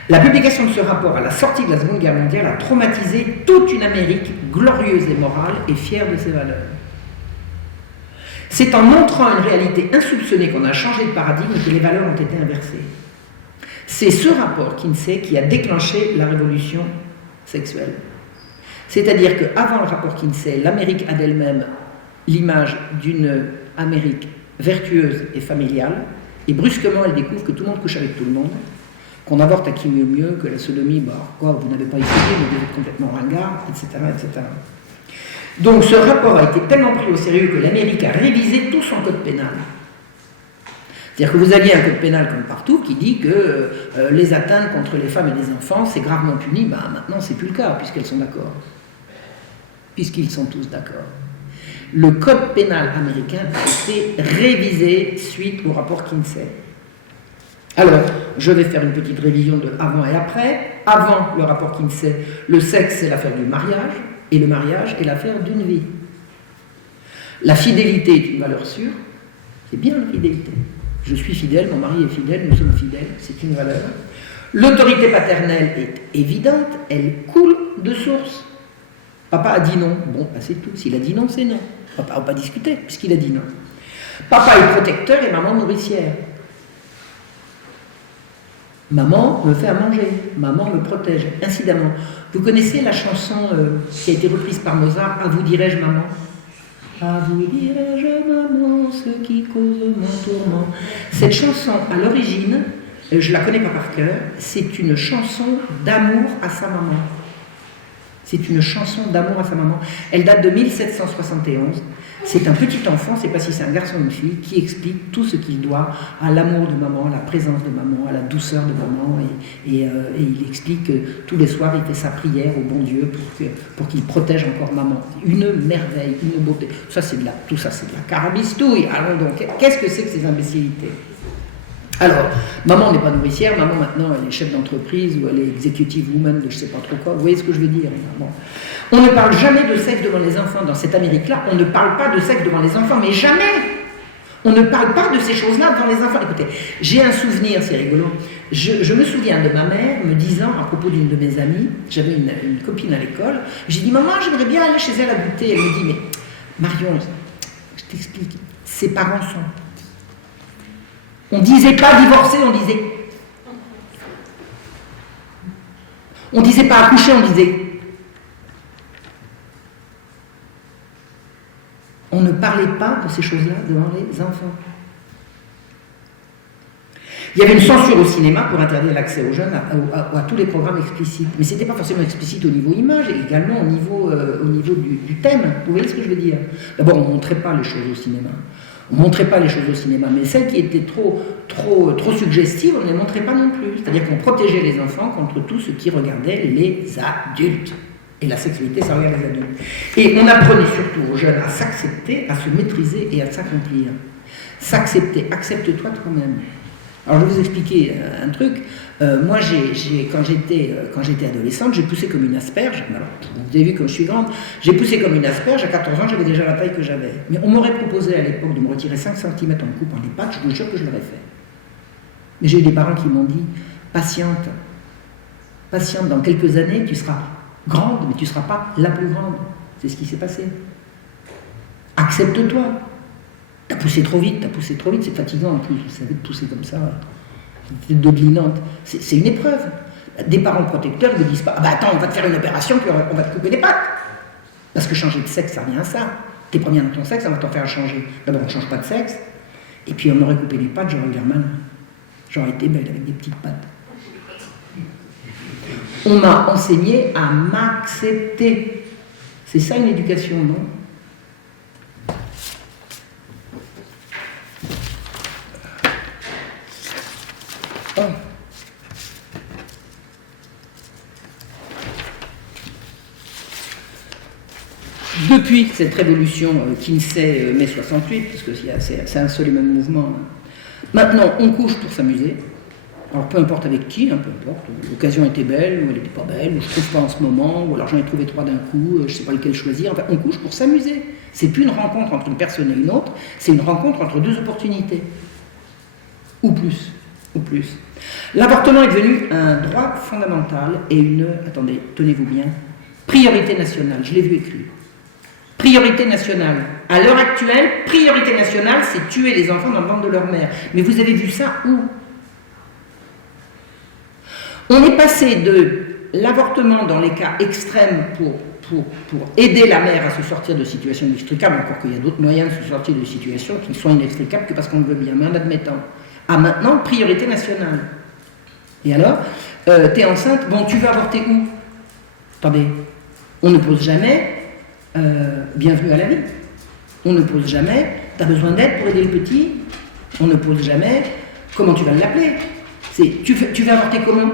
la publication de ce rapport à la sortie de la Seconde Guerre mondiale a traumatisé toute une Amérique glorieuse et morale et fière de ses valeurs. C'est en montrant une réalité insoupçonnée qu'on a changé de paradigme que les valeurs ont été inversées. C'est ce rapport Kinsey qui a déclenché la révolution sexuelle. C'est-à-dire qu'avant le rapport Kinsey, l'Amérique a d'elle-même l'image d'une Amérique vertueuse et familiale, et brusquement elle découvre que tout le monde couche avec tout le monde, qu'on avorte à qui mieux, que la sodomie, quoi, vous n'avez pas essayé, mais vous êtes complètement ringard, etc., etc. Donc ce rapport a été tellement pris au sérieux que l'Amérique a révisé tout son code pénal. C'est-à-dire que vous aviez un code pénal comme partout qui dit que les atteintes contre les femmes et les enfants, c'est gravement puni. Maintenant, c'est plus le cas, puisqu'elles sont d'accord. Puisqu'ils sont tous d'accord. Le code pénal américain a été révisé suite au rapport Kinsey. Alors, je vais faire une petite révision de avant et après. Avant le rapport Kinsey, le sexe, c'est l'affaire du mariage. Et le mariage est l'affaire d'une vie. La fidélité est une valeur sûre. C'est bien la fidélité. Je suis fidèle, mon mari est fidèle, nous sommes fidèles, c'est une valeur. L'autorité paternelle est évidente, elle coule de source. Papa a dit non, bon, c'est tout. S'il a dit non, c'est non. Papa n'a pas discuté, puisqu'il a dit non. Papa est protecteur et maman nourricière. Maman me fait à manger, maman me protège, incidemment. Vous connaissez la chanson qui a été reprise par Mozart, « À vous dirai-je maman » ? À vous dirai-je maman, ce qui cause mon tourment. Cette chanson, à l'origine, je ne la connais pas par cœur, c'est une chanson d'amour à sa maman. C'est une chanson d'amour à sa maman. Elle date de 1771. C'est un petit enfant, je ne sais pas si c'est un garçon ou une fille, qui explique tout ce qu'il doit à l'amour de maman, à la présence de maman, à la douceur de maman. Et il explique que tous les soirs, il fait sa prière au bon Dieu pour qu'il protège encore maman. Une merveille, une beauté. Tout ça, c'est de la carabistouille. Allons donc, qu'est-ce que c'est que ces imbécilités ? Alors, maman n'est pas nourricière, maman maintenant elle est chef d'entreprise ou elle est executive woman de je ne sais pas trop quoi. Vous voyez ce que je veux dire? Bon. On ne parle jamais de sexe devant les enfants dans cette Amérique-là. On ne parle pas de sexe devant les enfants, mais jamais. On ne parle pas de ces choses-là devant les enfants. Écoutez, j'ai un souvenir, c'est rigolo. Je me souviens de ma mère me disant, à propos d'une de mes amies, j'avais une copine à l'école, j'ai dit, maman, j'aimerais bien aller chez elle à goûter. Elle me dit, mais Marion, je t'explique, ses parents sont... On ne disait pas divorcer, on disait... On ne disait pas accoucher, on disait... on ne parlait pas de ces choses-là devant les enfants. Il y avait une censure au cinéma pour interdire l'accès aux jeunes à tous les programmes explicites. Mais ce n'était pas forcément explicite au niveau image, et également au niveau du thème. Vous voyez ce que je veux dire? D'abord, on ne montrait pas les choses au cinéma. On ne montrait pas les choses au cinéma, mais celles qui étaient trop suggestives, on ne les montrait pas non plus. C'est-à-dire qu'on protégeait les enfants contre tout ce qui regardait les adultes. Et la sexualité, ça regarde les adultes. Et on apprenait surtout aux jeunes à s'accepter, à se maîtriser et à s'accomplir. S'accepter, accepte-toi toi-même. Alors je vais vous expliquer un truc. Moi, quand j'étais adolescente, j'ai poussé comme une asperge. Alors, vous avez vu comme je suis grande. J'ai poussé comme une asperge. À 14 ans, j'avais déjà la taille que j'avais. Mais on m'aurait proposé à l'époque de me retirer 5 cm en me coupant les pattes. Je vous jure que je l'aurais fait. Mais j'ai eu des parents qui m'ont dit, patiente, dans quelques années, tu seras grande, mais tu ne seras pas la plus grande. C'est ce qui s'est passé. Accepte-toi. T'as poussé trop vite, c'est fatigant en plus, vous savez, de pousser comme ça, c'est dominante. C'est une épreuve. Des parents protecteurs ne disent pas, ah bah attends, on va te faire une opération, puis on va te couper les pattes. Parce que changer de sexe, ça revient à ça. T'es première dans ton sexe, on va t'en faire changer. D'abord, on ne change pas de sexe, et puis on m'aurait coupé les pattes, j'aurais eu l'air mal. J'aurais été belle avec des petites pattes. On m'a enseigné à m'accepter. C'est ça une éducation, non ? Depuis cette révolution Kinsey mai 68, parce que c'est un seul et même mouvement, maintenant on couche pour s'amuser. Alors peu importe avec qui, peu importe, l'occasion était belle ou elle n'était pas belle, ou je ne trouve pas en ce moment, ou alors j'en ai trouvé 3 d'un coup, je ne sais pas lequel choisir, enfin on couche pour s'amuser. C'est plus une rencontre entre une personne et une autre, c'est une rencontre entre 2 opportunités. Ou plus. L'avortement est devenu un droit fondamental et une, attendez, tenez-vous bien, priorité nationale, je l'ai vu écrit. Priorité nationale. À l'heure actuelle, priorité nationale, c'est tuer les enfants dans le ventre de leur mère. Mais vous avez vu ça où ? On est passé de l'avortement dans les cas extrêmes pour aider la mère à se sortir de situations inextricables, encore qu'il y a d'autres moyens de se sortir de situations qui sont inextricables que parce qu'on le veut bien, mais en admettant. À maintenant, priorité nationale. Et alors, t'es enceinte, bon, tu veux avorter où ? Attendez, on ne pose jamais bienvenue à la vie. On ne pose jamais, t'as besoin d'aide pour aider le petit. On ne pose jamais, comment tu vas l'appeler ? Tu veux avorter comment ?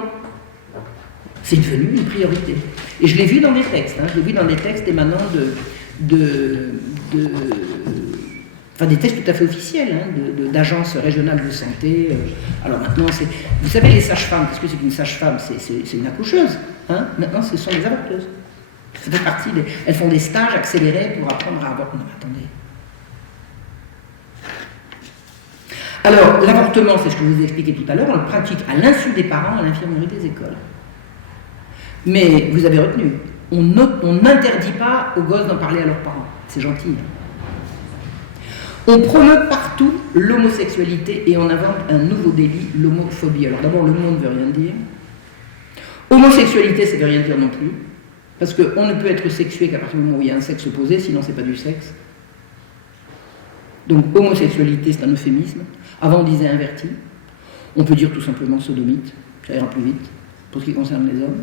C'est devenu une priorité. Et je l'ai vu dans des textes, je l'ai vu dans des textes émanant des textes tout à fait officiels, d'agences régionales de santé. Alors maintenant, vous savez, les sages-femmes, qu'est-ce que c'est qu'une sage-femme ? C'est une accoucheuse. Maintenant, ce sont des avorteuses. Ça fait partie elles font des stages accélérés pour apprendre à avorter. Non, attendez. Alors, l'avortement, c'est ce que je vous ai expliqué tout à l'heure, on le pratique à l'insu des parents à l'infirmerie des écoles. Mais vous avez retenu, on n'interdit pas aux gosses d'en parler à leurs parents. C'est gentil. On promeut partout l'homosexualité et on invente un nouveau délit, l'homophobie. Alors d'abord, le mot ne veut rien dire. Homosexualité, ça ne veut rien dire non plus. Parce qu'on ne peut être sexué qu'à partir du moment où il y a un sexe opposé, sinon c'est pas du sexe. Donc homosexualité, c'est un euphémisme. Avant on disait inverti. On peut dire tout simplement sodomite, ça ira plus vite, pour ce qui concerne les hommes.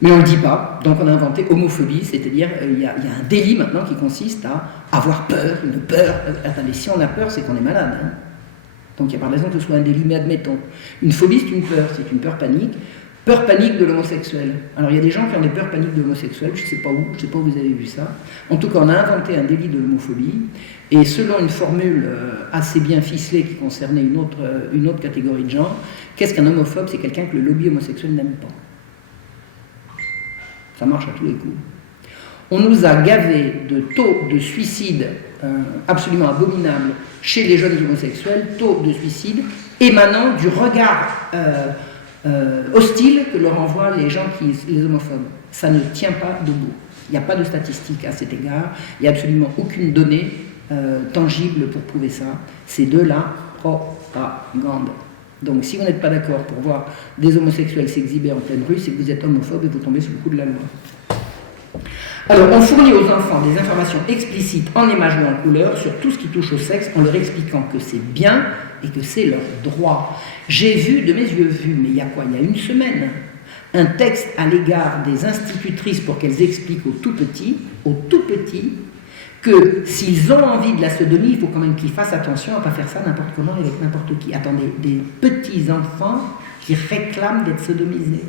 Mais on ne le dit pas, donc on a inventé homophobie, c'est-à-dire il y a un délit maintenant qui consiste à avoir peur, une peur. Attendez, si on a peur, c'est qu'on est malade. Donc il n'y a pas de raison que ce soit un délit, mais admettons. Une phobie, c'est une peur panique. Peur panique de l'homosexuel. Alors il y a des gens qui ont des peurs paniques de l'homosexuel, je ne sais pas où vous avez vu ça. En tout cas, on a inventé un délit de l'homophobie, et selon une formule assez bien ficelée qui concernait une autre catégorie de gens, qu'est-ce qu'un homophobe ? C'est quelqu'un que le lobby homosexuel n'aime pas. Ça marche à tous les coups. On nous a gavés de taux de suicide absolument abominables chez les jeunes homosexuels, taux de suicide émanant du regard hostile que leur envoient les homophobes. Ça ne tient pas debout. Il n'y a pas de statistiques à cet égard. Il n'y a absolument aucune donnée tangible pour prouver ça. C'est de la propagande. Donc si vous n'êtes pas d'accord pour voir des homosexuels s'exhiber en pleine rue, c'est que vous êtes homophobe et vous tombez sous le coup de la loi. Alors, on fournit aux enfants des informations explicites en images ou en couleurs sur tout ce qui touche au sexe en leur expliquant que c'est bien et que c'est leur droit. J'ai vu, de mes yeux vus, mais il y a quoi? Il y a une semaine, un texte à l'égard des institutrices pour qu'elles expliquent aux tout petits, que s'ils ont envie de la sodomie, il faut quand même qu'ils fassent attention à ne pas faire ça n'importe comment avec n'importe qui. Attendez, des petits enfants qui réclament d'être sodomisés.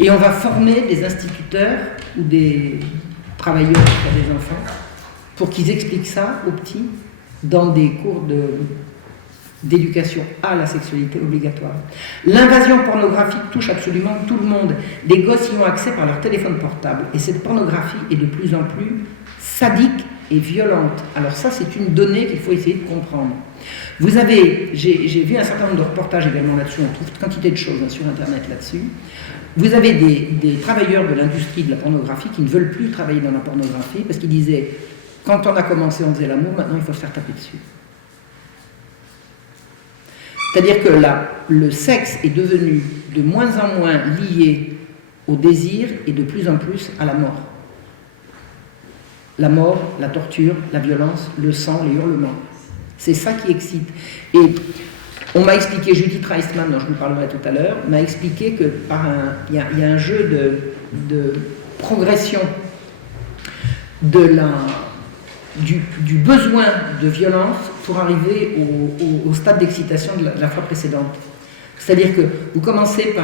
Et on va former des instituteurs ou des travailleurs pour des enfants pour qu'ils expliquent ça aux petits dans des cours d'éducation à la sexualité obligatoire. L'invasion pornographique touche absolument tout le monde. Les gosses y ont accès par leur téléphone portable. Et cette pornographie est de plus en plus sadique et violente. Alors ça, c'est une donnée qu'il faut essayer de comprendre. Vous avez, j'ai vu un certain nombre de reportages également là-dessus, on trouve quantité de choses sur Internet là-dessus. Vous avez des travailleurs de l'industrie de la pornographie qui ne veulent plus travailler dans la pornographie parce qu'ils disaient, quand on a commencé, on faisait l'amour, maintenant il faut se faire taper dessus. C'est-à-dire que là, le sexe est devenu de moins en moins lié au désir et de plus en plus à la mort. La mort, la torture, la violence, le sang, les hurlements. C'est ça qui excite. Et on m'a expliqué, Judith Reisman, dont je vous parlerai tout à l'heure, m'a expliqué que il y a un jeu de progression du besoin de violence pour arriver au stade d'excitation de la fois précédente. C'est-à-dire que vous commencez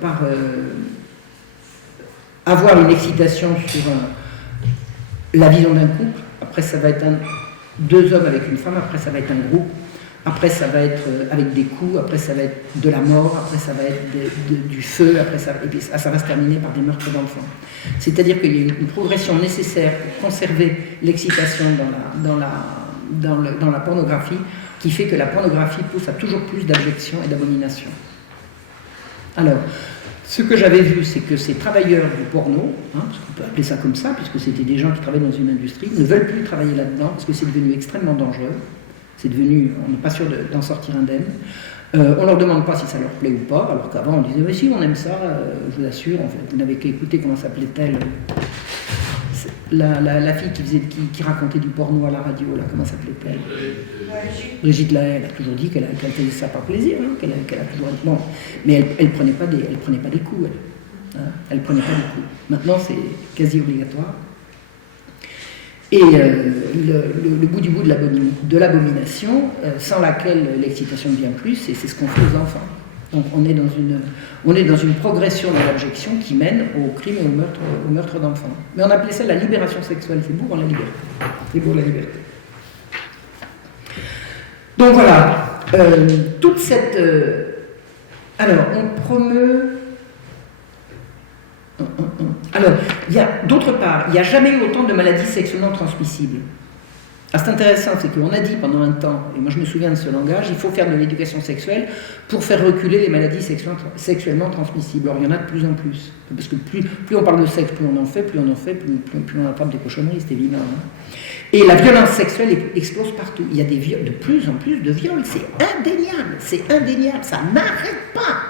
par avoir une excitation sur la vision d'un couple, après ça va être deux hommes avec une femme, après ça va être un groupe, après ça va être avec des coups, après ça va être de la mort, après ça va être du feu, après ça, et puis ça va se terminer par des meurtres d'enfants. C'est-à-dire qu'il y a une progression nécessaire pour conserver l'excitation dans la pornographie, qui fait que la pornographie pousse à toujours plus d'abjection et d'abomination. Alors, ce que j'avais vu, c'est que ces travailleurs du porno, parce qu'on peut appeler ça comme ça, puisque c'était des gens qui travaillent dans une industrie, ne veulent plus travailler là-dedans, parce que c'est devenu extrêmement dangereux. C'est devenu, on n'est pas sûr d'en sortir indemne. On leur demande pas si ça leur plaît ou pas, alors qu'avant on disait, mais si, on aime ça, je vous assure, en fait, vous n'avez qu'à écouter comment s'appelait-elle, la fille qui racontait du porno à la radio, là, comment s'appelait-elle? Brigitte Lahaie, elle a toujours dit qu'elle faisait ça par plaisir, qu'elle a toujours... Non, mais elle prenait pas des coups, elle prenait pas des coups. Maintenant, c'est quasi obligatoire. Et le bout du bout de l'abomination, sans laquelle l'excitation devient plus, c'est ce qu'on fait aux enfants. Donc on est dans une progression de l'abjection qui mène au crime et au meurtre d'enfants. Mais on appelait ça la libération sexuelle, c'est beau pour la liberté. C'est beau la liberté. Donc voilà, toute cette... alors, on promeut... Alors, d'autre part, il n'y a jamais eu autant de maladies sexuellement transmissibles. C'est intéressant, c'est qu'on a dit pendant un temps, et moi je me souviens de ce langage, il faut faire de l'éducation sexuelle pour faire reculer les maladies sexuellement transmissibles. Or, il y en a de plus en plus. Parce que plus on parle de sexe, plus on en fait, plus on attrape des cochonneries, c'est évident. Et la violence sexuelle explose partout. Il y a de plus en plus de viols, c'est indéniable, ça n'arrête pas.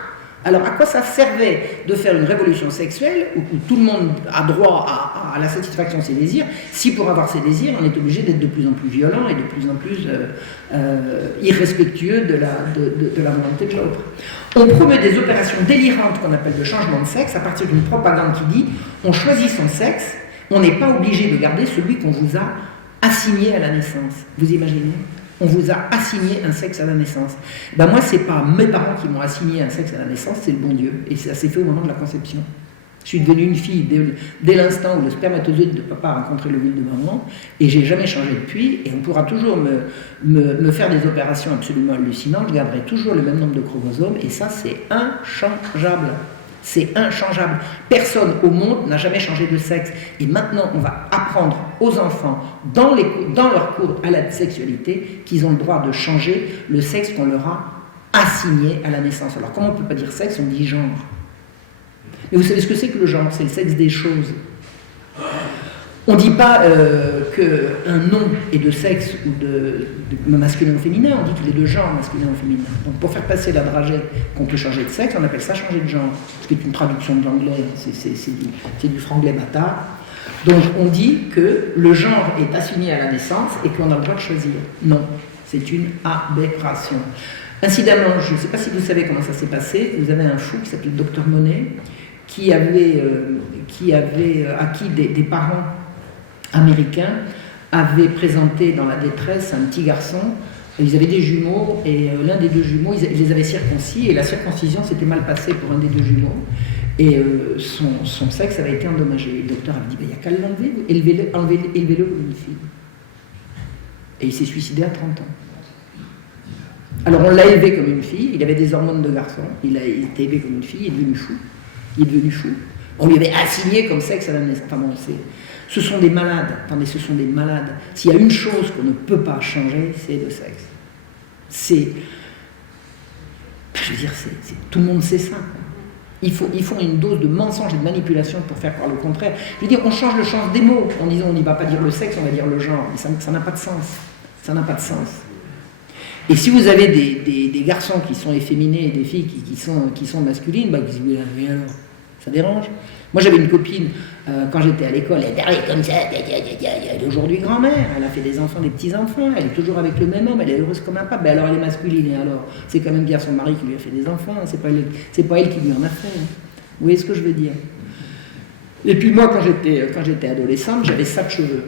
Alors, à quoi ça servait de faire une révolution sexuelle où tout le monde a droit à la satisfaction de ses désirs, si pour avoir ses désirs, on est obligé d'être de plus en plus violent et de plus en plus irrespectueux de la volonté de l'autre. On promeut des opérations délirantes qu'on appelle de changement de sexe à partir d'une propagande qui dit on choisit son sexe, on n'est pas obligé de garder celui qu'on vous a assigné à la naissance. Vous imaginez ? On vous a assigné un sexe à la naissance. Ben moi, c'est pas mes parents qui m'ont assigné un sexe à la naissance, c'est le bon Dieu. Et ça s'est fait au moment de la conception. Je suis devenue une fille dès l'instant où le spermatozoïde de papa a rencontré l'ovule de maman, et j'ai jamais changé depuis, et on pourra toujours me faire des opérations absolument hallucinantes, je garderai toujours le même nombre de chromosomes, et ça, c'est inchangeable. C'est inchangeable. Personne au monde n'a jamais changé de sexe. Et maintenant, on va apprendre aux enfants, dans leur cours à la sexualité, qu'ils ont le droit de changer le sexe qu'on leur a assigné à la naissance. Alors, comment on ne peut pas dire sexe, on dit genre. Mais vous savez ce que c'est que le genre? C'est le sexe des choses. On ne dit pas qu'un nom est de sexe ou de masculin ou féminin, on dit qu'il est de genre masculin ou féminin. Donc pour faire passer la dragée qu'on peut changer de sexe, on appelle ça changer de genre, ce qui est une traduction de l'anglais, c'est du franglais bâtard. Donc on dit que le genre est assigné à la naissance et qu'on a le droit de choisir. Non, c'est une aberration. Incidemment, je ne sais pas si vous savez comment ça s'est passé, vous avez un fou qui s'appelle Dr Monet, qui avait acquis des parents américains, avaient présenté dans la détresse un petit garçon. Ils avaient des jumeaux et l'un des deux jumeaux, ils les avaient circoncis et la circoncision s'était mal passée pour un des deux jumeaux et son sexe avait été endommagé. Le docteur avait dit il n'y a qu'à l'enlever, élevez-le comme une fille. Et il s'est suicidé à 30 ans. Alors on l'a élevé comme une fille, il avait des hormones de garçon, il était élevé comme une fille, il est devenu fou. Il est devenu fou. On lui avait assigné comme sexe à la naissance. Enfin bon, ce sont des malades. Attendez, ce sont des malades. S'il y a une chose qu'on ne peut pas changer, c'est le sexe. Je veux dire, tout le monde sait ça. Ils font une dose de mensonge et de manipulation pour faire croire le contraire. Je veux dire, on change le sens des mots en disant on n'y va pas dire le sexe, on va dire le genre. Mais ça n'a pas de sens. Ça n'a pas de sens. Et si vous avez des garçons qui sont efféminés et des filles qui sont masculines, bah, vous dites, mais alors, ça dérange. Moi j'avais une copine, quand j'étais à l'école, elle parlait comme ça, elle est aujourd'hui grand-mère, elle a fait des enfants, des petits-enfants, elle est toujours avec le même homme, elle est heureuse comme un pape, ben alors elle est masculine, et alors c'est quand même bien son mari qui lui a fait des enfants, c'est pas elle qui lui en a fait. Hein. Vous voyez ce que je veux dire? Et puis moi quand j'étais adolescente, j'avais ça de cheveux.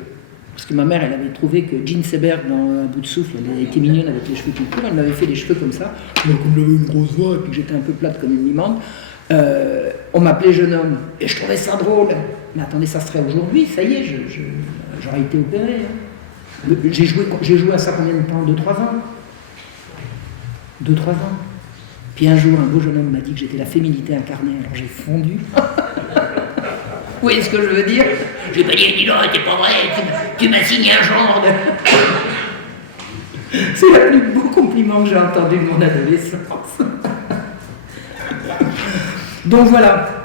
Parce que ma mère, elle avait trouvé que Jean Seberg, dans Un bout de souffle, elle était mignonne avec les cheveux tout courts, elle m'avait fait les cheveux comme ça, donc comme j'avais une grosse voix et puis que j'étais un peu plate comme une limande, on m'appelait jeune homme, et je trouvais ça drôle. Mais attendez, ça serait aujourd'hui, ça y est, j'aurais été opéré. Hein. J'ai joué à ça combien de temps? 2-3 ans. 2-3 ans. Puis un jour, un beau jeune homme m'a dit que j'étais la féminité incarnée, alors j'ai fondu. Vous voyez ce que je veux dire? Je lui ai pas dit, dis donc, t'es pas vrai, tu m'as signé un genre de... C'est le plus beau compliment que j'ai entendu de mon adolescence. Donc voilà,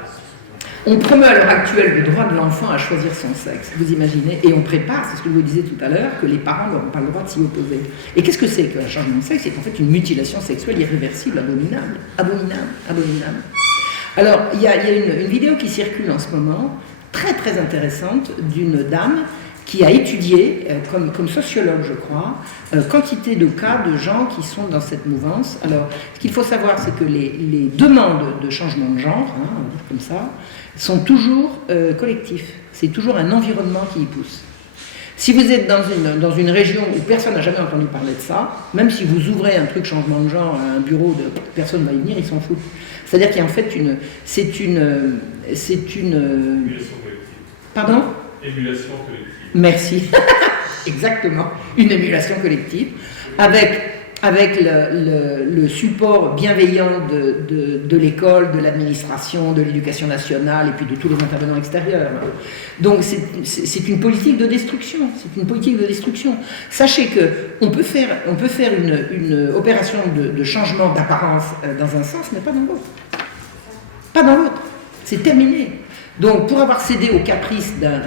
on promeut à l'heure actuelle le droit de l'enfant à choisir son sexe, vous imaginez, et on prépare, c'est ce que je vous disais tout à l'heure, que les parents n'auront pas le droit de s'y opposer. Et qu'est-ce que c'est qu'un changement de sexe? C'est en fait une mutilation sexuelle irréversible, abominable, abominable, abominable. Alors, il y a une vidéo qui circule en ce moment, très très intéressante, d'une dame qui a étudié, comme sociologue je crois, quantité de cas de gens qui sont dans cette mouvance. Alors, ce qu'il faut savoir, c'est que les demandes de changement de genre, hein, on va dire comme ça, sont toujours collectifs. C'est toujours un environnement qui y pousse. Si vous êtes dans une région où personne n'a jamais entendu parler de ça, même si vous ouvrez un truc changement de genre à un bureau, personne ne va y venir, ils s'en foutent. C'est-à-dire qu'il y a en fait c'est une pardon? Émulation collective. Merci. Exactement. Une émulation collective avec le support bienveillant de l'école, de l'administration, de l'éducation nationale et puis de tous les intervenants extérieurs. Donc c'est une politique de destruction. C'est une politique de destruction. Sachez qu'on peut faire une opération de changement d'apparence dans un sens, mais pas dans l'autre. Pas dans l'autre. C'est terminé. Donc pour avoir cédé au caprice d'un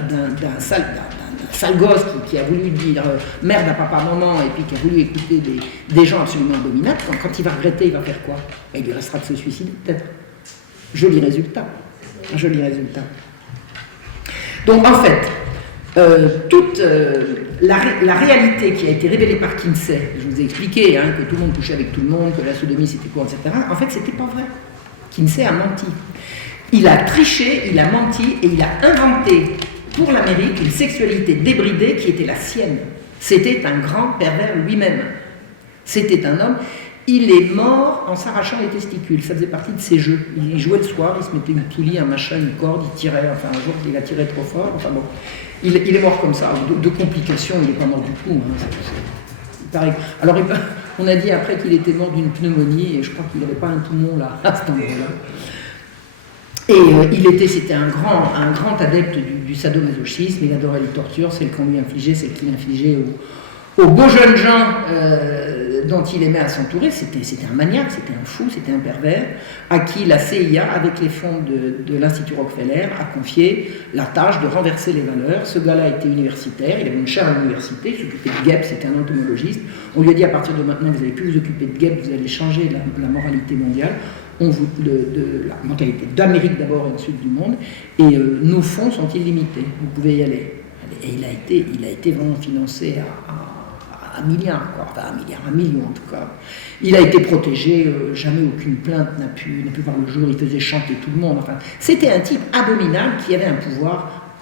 sale gosse qui a voulu dire merde à papa, maman, et puis qui a voulu écouter des gens absolument abominables, quand il va regretter, il va faire quoi? Et il lui restera de se suicider, peut-être. Joli résultat. Un joli résultat. Donc en fait, toute la réalité qui a été révélée par Kinsey, je vous ai expliqué hein, que tout le monde couchait avec tout le monde, que la sodomie c'était quoi, etc. En fait, c'était pas vrai. Kinsey a menti. Il a triché, il a menti et il a inventé pour l'Amérique une sexualité débridée qui était la sienne. C'était un grand pervers lui-même. C'était un homme. Il est mort en s'arrachant les testicules. Ça faisait partie de ses jeux. Il jouait le soir, il se mettait une poulie, un machin, une corde, il tirait. Enfin, un jour, il a tiré trop fort. Enfin bon, il est mort comme ça. De complications, il n'est pas mort du tout. Hein. Pareil. Alors, on a dit après qu'il était mort d'une pneumonie et je crois qu'il n'avait pas un poumon là, à cet endroit-là. Et c'était un grand adepte du sadomasochisme, il adorait les tortures, celles qu'on lui infligeait, celles qu'il infligeait aux beaux jeunes gens dont il aimait à s'entourer. C'était un maniaque, c'était un fou, c'était un pervers, à qui la CIA, avec les fonds de l'Institut Rockefeller, a confié la tâche de renverser les valeurs. Ce gars-là était universitaire, il avait une chaire à l'université, il s'occupait de guêpes, c'était un entomologiste. On lui a dit, à partir de maintenant, vous n'allez plus vous occuper de guêpes, vous allez changer la moralité mondiale. La mentalité d'Amérique d'abord et ensuite du monde, et nos fonds sont illimités, vous pouvez y aller. Et il a été vraiment financé à milliards, quoi. Enfin, un million en tout cas. Il a été protégé, jamais aucune plainte n'a pu voir le jour, il faisait chanter tout le monde. Enfin, c'était un type abominable qui avait un pouvoir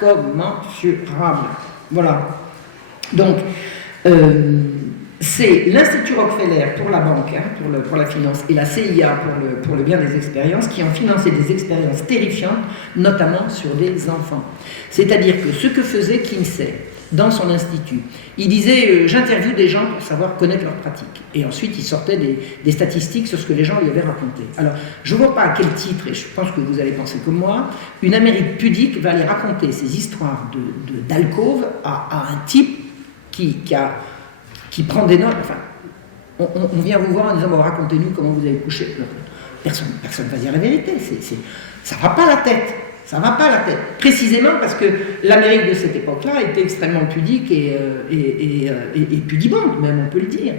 incommensurable. Voilà. Donc, c'est l'Institut Rockefeller pour la banque, pour la finance, et la CIA pour le bien des expériences, qui ont financé des expériences terrifiantes, notamment sur des enfants. C'est-à-dire que ce que faisait Kinsey dans son institut, il disait j'interviewe des gens pour savoir connaître leurs pratiques. Et ensuite, il sortait des statistiques sur ce que les gens lui avaient raconté. Alors, je ne vois pas à quel titre, et je pense que vous allez penser comme moi, une Amérique pudique va aller raconter ces histoires d'alcôve à un type qui prend des notes. Enfin, on vient vous voir en disant bon, racontez-nous comment vous avez couché. Personne ne va dire la vérité. Ça ne va pas la tête. Ça ne va pas la tête. Précisément parce que l'Amérique de cette époque-là était extrêmement pudique et pudibonde, même on peut le dire.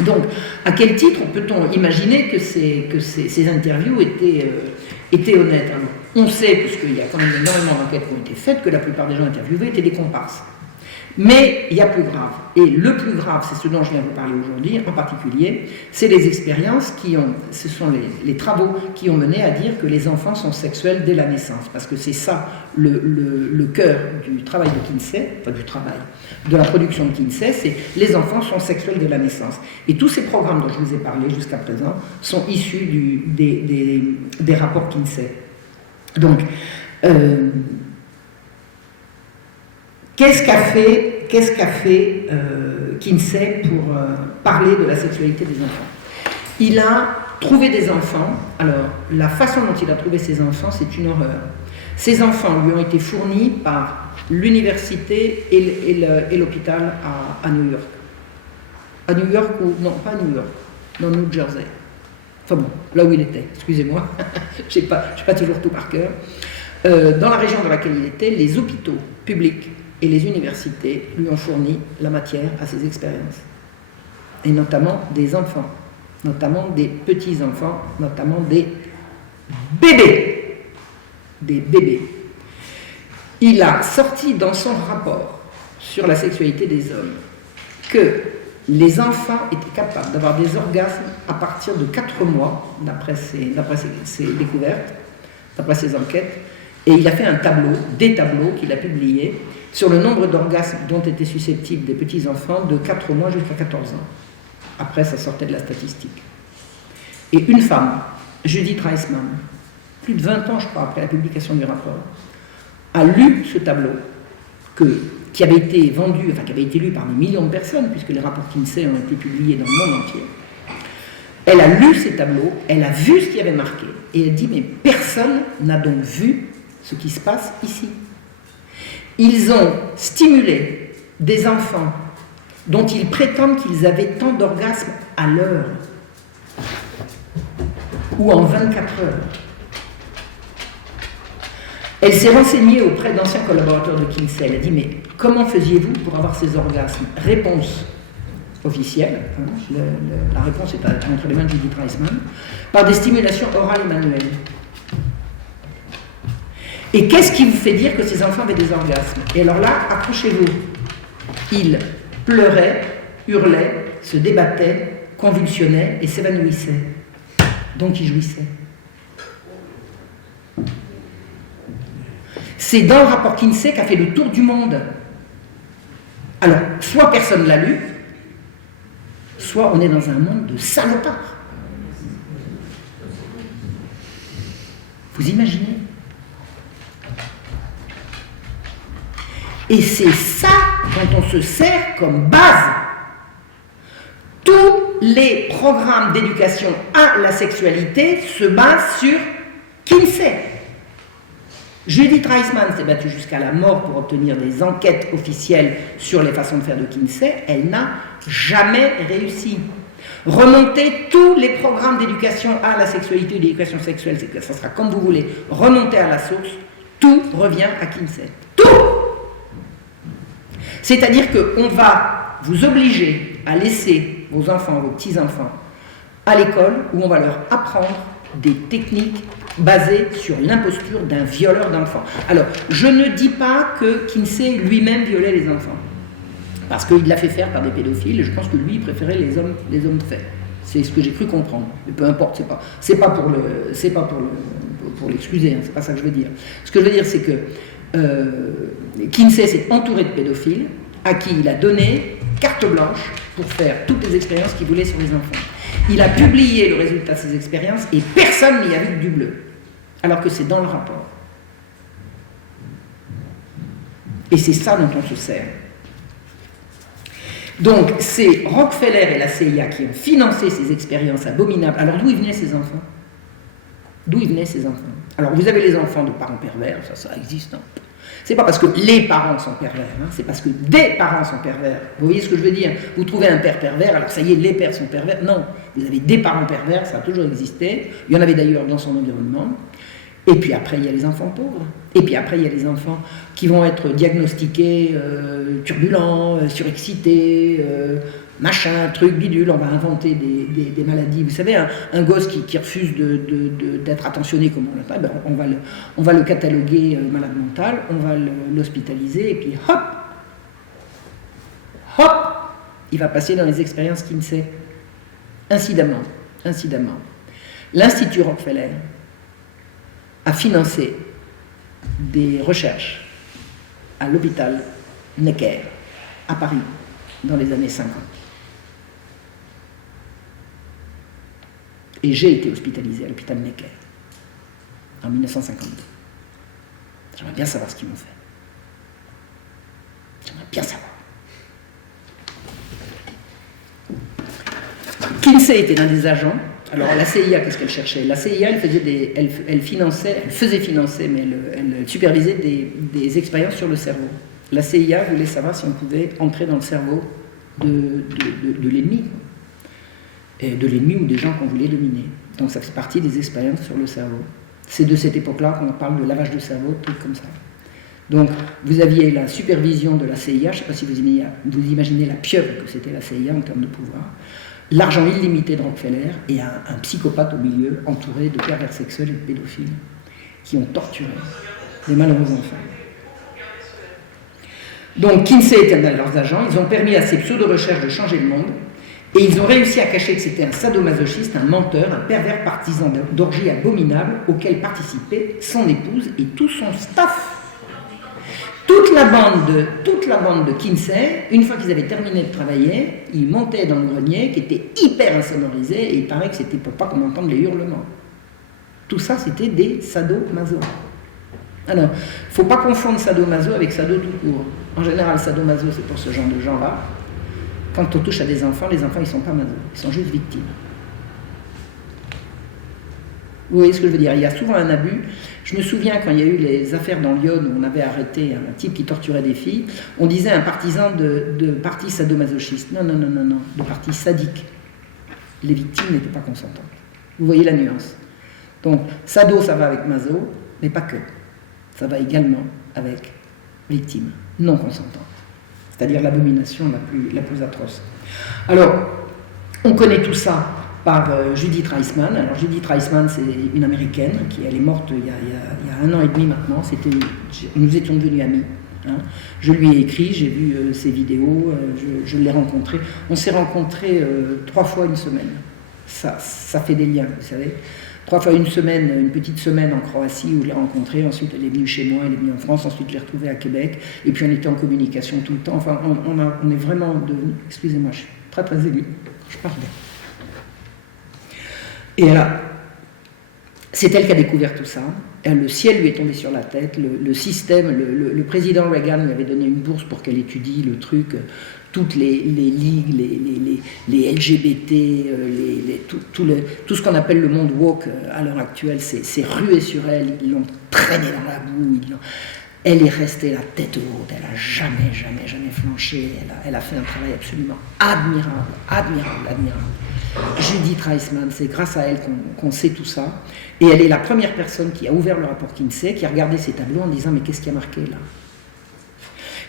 Donc, à quel titre peut-on imaginer que ces interviews étaient honnêtes? Alors, on sait, puisqu'il y a quand même énormément d'enquêtes qui ont été faites, que la plupart des gens interviewés étaient des comparses. Mais il y a plus grave. Et le plus grave, c'est ce dont je viens vous parler aujourd'hui, en particulier, c'est les expériences ce sont les travaux qui ont mené à dire que les enfants sont sexuels dès la naissance. Parce que c'est ça le cœur du travail de Kinsey, enfin de la production de Kinsey, c'est les enfants sont sexuels dès la naissance. Et tous ces programmes dont je vous ai parlé jusqu'à présent sont issus des rapports Kinsey. Donc, Qu'est-ce qu'a fait Kinsey pour parler de la sexualité des enfants? Il a trouvé des enfants. Alors, la façon dont il a trouvé ces enfants, c'est une horreur. Ces enfants lui ont été fournis par l'université et l'hôpital à New York. À New York non, pas à New York, dans New Jersey. Enfin bon, là où il était, excusez-moi, je n'ai pas toujours tout par cœur. Dans la région dans laquelle il était, les hôpitaux publics et les universités lui ont fourni la matière à ces expériences. Et notamment des enfants, notamment des petits-enfants, notamment des bébés. Des bébés. Il a sorti dans son rapport sur la sexualité des hommes que les enfants étaient capables d'avoir des orgasmes à partir de 4 mois, d'après ses découvertes, d'après ses enquêtes, et il a fait des tableaux qu'il a publiés, sur le nombre d'orgasmes dont étaient susceptibles des petits-enfants de 4 mois jusqu'à 14 ans. Après, ça sortait de la statistique. Et une femme, Judith Reisman, plus de 20 ans, je crois, après la publication du rapport, a lu ce tableau qui avait été vendu, enfin qui avait été lu par des millions de personnes, puisque les rapports Kinsey ont été publiés dans le monde entier. Elle a lu ces tableaux, elle a vu ce qu'il y avait marqué, et elle dit, mais personne n'a donc vu ce qui se passe ici. Ils ont stimulé des enfants dont ils prétendent qu'ils avaient tant d'orgasmes à l'heure ou en 24 heures. Elle s'est renseignée auprès d'anciens collaborateurs de Kinsey. Elle a dit, mais comment faisiez-vous pour avoir ces orgasmes? Réponse officielle, la réponse est entre les mains de Judith Reisman, par des stimulations orales et manuelles. Et qu'est-ce qui vous fait dire que ces enfants avaient des orgasmes? Et alors là, accrochez-vous. Ils pleuraient, hurlaient, se débattaient, convulsionnaient et s'évanouissaient. Donc ils jouissaient. C'est dans le rapport Kinsey qu'a fait le tour du monde. Alors, soit personne ne l'a lu, soit on est dans un monde de salopards. Vous imaginez? Et c'est ça dont on se sert comme base. Tous les programmes d'éducation à la sexualité se basent sur Kinsey. Judith Reisman s'est battue jusqu'à la mort pour obtenir des enquêtes officielles sur les façons de faire de Kinsey. Elle n'a jamais réussi. Remontez tous les programmes d'éducation à la sexualité ou d'éducation sexuelle, ça sera comme vous voulez, remontez à la source, tout revient à Kinsey. Tout! C'est-à-dire qu'on va vous obliger à laisser vos enfants, vos petits-enfants, à l'école où on va leur apprendre des techniques basées sur l'imposture d'un violeur d'enfants. Alors, je ne dis pas que Kinsey lui-même violait les enfants, parce qu'il l'a fait faire par des pédophiles, et je pense que lui, il préférait les hommes faits. C'est ce que j'ai cru comprendre. Mais peu importe, c'est pas pour l'excuser, hein, c'est pas ça que je veux dire. Ce que je veux dire, c'est que Kinsey s'est entouré de pédophiles à qui il a donné carte blanche pour faire toutes les expériences qu'il voulait sur les enfants. Il a publié le résultat de ces expériences et personne n'y a vu du bleu, alors que c'est dans le rapport. Et c'est ça dont on se sert. Donc, c'est Rockefeller et la CIA qui ont financé ces expériences abominables. Alors, d'où ils venaient ces enfants? D'où ils venaient ces enfants? Alors, vous avez les enfants de parents pervers, ça existe, non? C'est pas parce que les parents sont pervers, hein, c'est parce que des parents sont pervers. Vous voyez ce que je veux dire? Vous trouvez un père pervers, alors ça y est, les pères sont pervers. Non, vous avez des parents pervers, ça a toujours existé. Il y en avait d'ailleurs dans son environnement. Et puis après, il y a les enfants pauvres. Et puis après, il y a les enfants qui vont être diagnostiqués turbulents, surexcités, machin, truc, bidule. On va inventer des maladies. Vous savez, un gosse qui refuse d'être attentionné comme on l'appelle, ben on va le cataloguer malade mental, on va l'hospitaliser, et puis hop, il va passer dans les expériences Kinsey. Incidemment. L'Institut Rockefeller a financé des recherches à l'hôpital Necker, à Paris, dans les années 50. Et j'ai été hospitalisé à l'hôpital Necker, en 1952. J'aimerais bien savoir ce qu'ils m'ont fait. J'aimerais bien savoir. Kinsey était l'un des agents. Alors la CIA, qu'est-ce qu'elle cherchait? La CIA, elle faisait financer, mais elle supervisait des expériences sur le cerveau. La CIA voulait savoir si on pouvait entrer dans le cerveau de l'ennemi, et de l'ennemi ou des gens qu'on voulait dominer. Donc ça fait partie des expériences sur le cerveau. C'est de cette époque-là qu'on parle de lavage de cerveau, trucs comme ça. Donc vous aviez la supervision de la CIA, je ne sais pas si vous imaginez la pieuvre que c'était la CIA en termes de pouvoir. L'argent illimité de Rockefeller et un psychopathe au milieu, entouré de pervers sexuels et de pédophiles, qui ont torturé des malheureux enfants. Donc Kinsey était un de leurs agents, ils ont permis à ces pseudo-recherches de changer le monde, et ils ont réussi à cacher que c'était un sadomasochiste, un menteur, un pervers partisan d'orgies abominables auquel participait son épouse et tout son staff. Toute la bande de Kinsey, une fois qu'ils avaient terminé de travailler, ils montaient dans le grenier qui était hyper insonorisé et il paraît que c'était pour pas qu'on entende les hurlements. Tout ça, c'était des sadomaso. Alors, il ne faut pas confondre sadomaso avec sado tout court. En général, sadomaso, c'est pour ce genre de gens-là. Quand on touche à des enfants, les enfants, ils ne sont pas maso, ils sont juste victimes. Vous voyez ce que je veux dire? Il y a souvent un abus. Je me souviens quand il y a eu les affaires dans Lyon où on avait arrêté un type qui torturait des filles, on disait un partisan de parti sadomasochiste. Non, de parti sadique. Les victimes n'étaient pas consentantes. Vous voyez la nuance. Donc, sado, ça va avec maso, mais pas que. Ça va également avec victime non consentante. C'est-à-dire l'abomination la plus atroce. Alors, on connaît tout ça par Judith Reisman. Alors Judith Reisman, c'est une Américaine elle est morte il y a 1 an et demi maintenant. Nous étions devenus amis. Hein. Je lui ai écrit, j'ai vu ses vidéos, je l'ai rencontrée. On s'est rencontrés 3 fois une semaine. Ça fait des liens, vous savez. 3 fois une semaine, une petite semaine en Croatie où je l'ai rencontrée. Ensuite, elle est venue chez moi, elle est venue en France. Ensuite, je l'ai retrouvée à Québec. Et puis, on était en communication tout le temps. Enfin, on est vraiment devenus... Excusez-moi, je suis très très émue. Je parle. Et C'est elle qui a découvert tout ça. Le ciel lui est tombé sur la tête. Le système, le président Reagan lui avait donné une bourse pour qu'elle étudie le truc. Toutes les ligues, les LGBT, tout ce qu'on appelle le monde woke à l'heure actuelle, c'est rué sur elle. Ils l'ont traînée dans la boue. Elle est restée la tête haute. Elle n'a jamais flanché. Elle a fait un travail absolument admirable. Judith Reisman, c'est grâce à elle qu'on sait tout ça. Et elle est la première personne qui a ouvert le rapport Kinsey, qui a regardé ces tableaux en disant « Mais qu'est-ce qui a marqué là ?»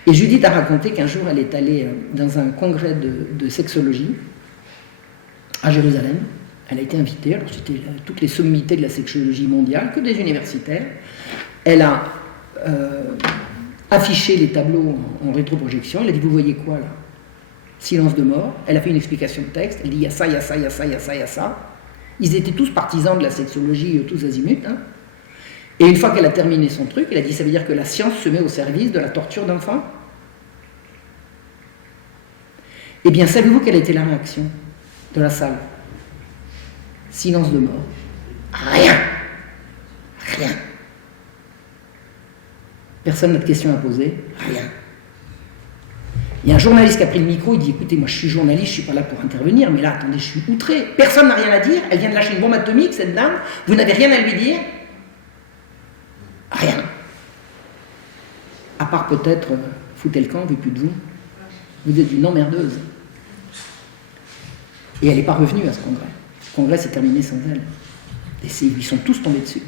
Et Judith a raconté qu'un jour, elle est allée dans un congrès de sexologie à Jérusalem. Elle a été invitée, alors c'était toutes les sommités de la sexologie mondiale, que des universitaires. Elle a affiché les tableaux en rétroprojection. Elle a dit « Vous voyez quoi là ?» Silence de mort. Elle a fait une explication de texte. Elle dit il y a ça, il y a ça, il y a ça, il y a ça, il y a ça. Ils étaient tous partisans de la sexologie, tous azimuts. Hein. Et une fois qu'elle a terminé son truc, elle a dit ça veut dire que la science se met au service de la torture d'enfants. Eh bien, savez-vous quelle a été la réaction de la salle? Silence de mort. Rien. Personne n'a de questions à poser. Rien. Il y a un journaliste qui a pris le micro, il dit « Écoutez, moi je suis journaliste, je ne suis pas là pour intervenir, mais là, attendez, je suis outré. Personne n'a rien à dire, elle vient de lâcher une bombe atomique, cette dame, vous n'avez rien à lui dire ?» Rien. À part peut-être, foutez le camp, vu plus de vous. Vous êtes une emmerdeuse. Et elle n'est pas revenue à ce congrès. Le congrès s'est terminé sans elle. Et ils lui sont tous tombés dessus.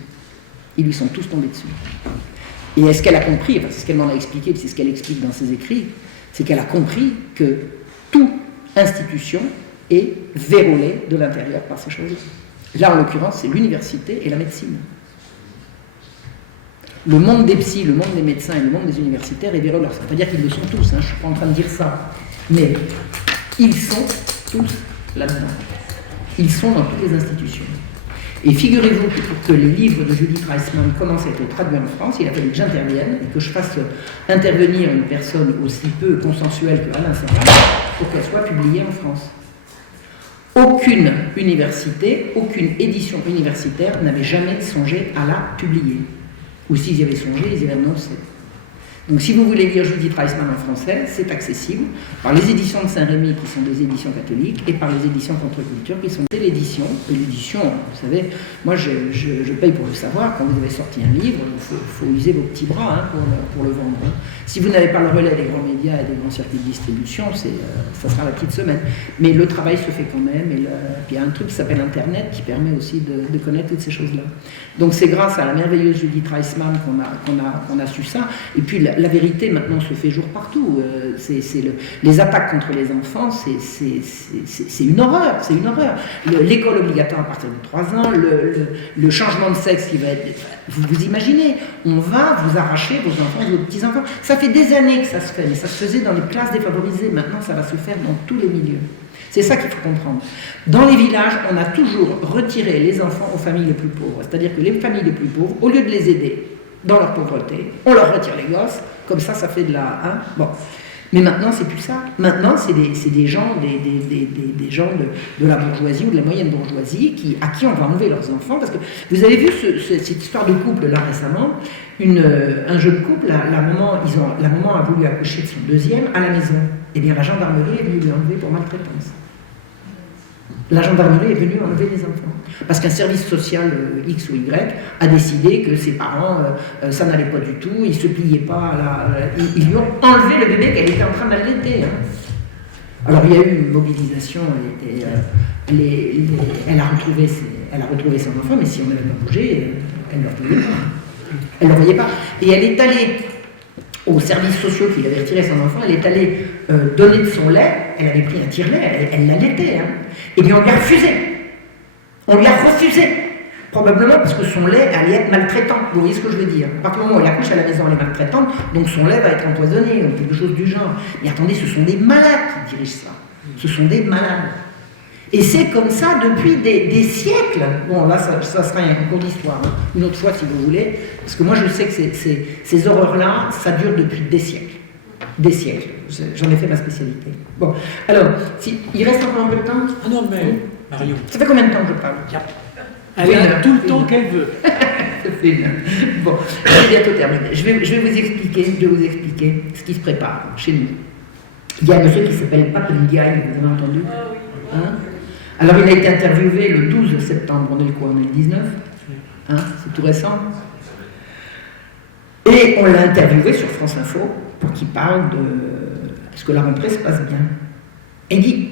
Et est-ce qu'elle a compris, enfin, c'est ce qu'elle m'en a expliqué, c'est ce qu'elle explique dans ses écrits, c'est qu'elle a compris que toute institution est verrouillée de l'intérieur par ces choses-là. Là, en l'occurrence, c'est l'université et la médecine. Le monde des psys, le monde des médecins et le monde des universitaires est verrouillé. Ça ne veut pas dire qu'ils le sont tous, hein, je ne suis pas en train de dire ça. Mais ils sont tous là-dedans. Ils sont dans toutes les institutions. Et figurez-vous que pour que les livres de Judith Reisman commencent à être traduits en France, il a fallu que j'intervienne et que je fasse intervenir une personne aussi peu consensuelle que Alain Serra pour qu'elle soit publiée en France. Aucune université, aucune édition universitaire n'avait jamais songé à la publier. Ou s'ils y avaient songé, ils y avaient annoncé. Donc si vous voulez lire Judith Reisman en français, c'est accessible par les éditions de Saint-Rémy qui sont des éditions catholiques et par les éditions Contre-Culture qui sont l'édition. Et l'édition, vous savez, moi je paye pour le savoir, quand vous avez sorti un livre, il faut user vos petits bras hein, pour le vendre. Hein. Si vous n'avez pas le relais des grands médias et des grands circuits de distribution, ça sera la petite semaine. Mais le travail se fait quand même, et puis il y a un truc qui s'appelle Internet qui permet aussi de connaître toutes ces choses-là. Donc c'est grâce à la merveilleuse Judith Reisman qu'on a su ça. Et puis la vérité maintenant se fait jour partout. Les attaques contre les enfants, c'est une horreur. C'est une horreur. L'école obligatoire à partir de 3 ans, le changement de sexe qui va être... Vous imaginez, on va vous arracher vos enfants, vos petits-enfants. Ça fait des années que ça se fait, mais ça se faisait dans les classes défavorisées. Maintenant, ça va se faire dans tous les milieux. C'est ça qu'il faut comprendre. Dans les villages, on a toujours retiré les enfants aux familles les plus pauvres. C'est-à-dire que les familles les plus pauvres, au lieu de les aider dans leur pauvreté, on leur retire les gosses, comme ça fait de la... Hein, bon. Mais maintenant, c'est plus ça. Maintenant, c'est des gens, des gens de la bourgeoisie ou de la moyenne bourgeoisie à qui on va enlever leurs enfants. Parce que vous avez vu cette histoire de couple là récemment, un jeune couple, la maman a voulu accoucher de son deuxième à la maison. Eh bien, la gendarmerie est venue lui enlever pour maltraitance. La gendarmerie est venue enlever les enfants. Parce qu'un service social X ou Y a décidé que ses parents, ça n'allait pas du tout, ils ne se pliaient pas, ils lui ont enlevé le bébé qu'elle était en train d'allaiter. Hein. Alors il y a eu une mobilisation et elle a retrouvé son enfant, mais si on n'avait pas bougé, elle ne le voyait pas. Elle ne le voyait pas. Et elle est allée aux services sociaux qui avaient retiré son enfant, elle est allée donner de son lait, elle avait pris un tire-lait, elle l'allaitait. Hein. Et bien on lui a refusé. On lui a refusé. Probablement parce que son lait allait être maltraitant. Vous voyez ce que je veux dire? À partir du moment où elle accouche à la maison, elle est maltraitante, donc son lait va être empoisonné, ou quelque chose du genre. Mais attendez, ce sont des malades qui dirigent ça. Ce sont des malades. Et c'est comme ça depuis des siècles. Bon, là, ça sera un cours d'histoire, hein. Une autre fois si vous voulez, parce que moi je sais que ces horreurs-là, ça dure depuis des siècles. Des siècles. J'en ai fait ma spécialité. Bon, alors, il reste encore un peu de temps? Ah non, mais Mario. Ça fait combien de temps que je parle? Elle a tout le temps qu'elle veut. Bon, c'est bientôt terminé. Je vais vous expliquer ce qui se prépare chez nous. Il y a un monsieur qui s'appelle Pape Ndiaye, vous avez entendu? Hein? Alors il a été interviewé le 12 septembre, on est le quoi? On est le 19? Hein? C'est tout récent. Et on l'a interviewé sur France Info pour qu'il parle de ce que la rentrée se passe bien. Et il dit,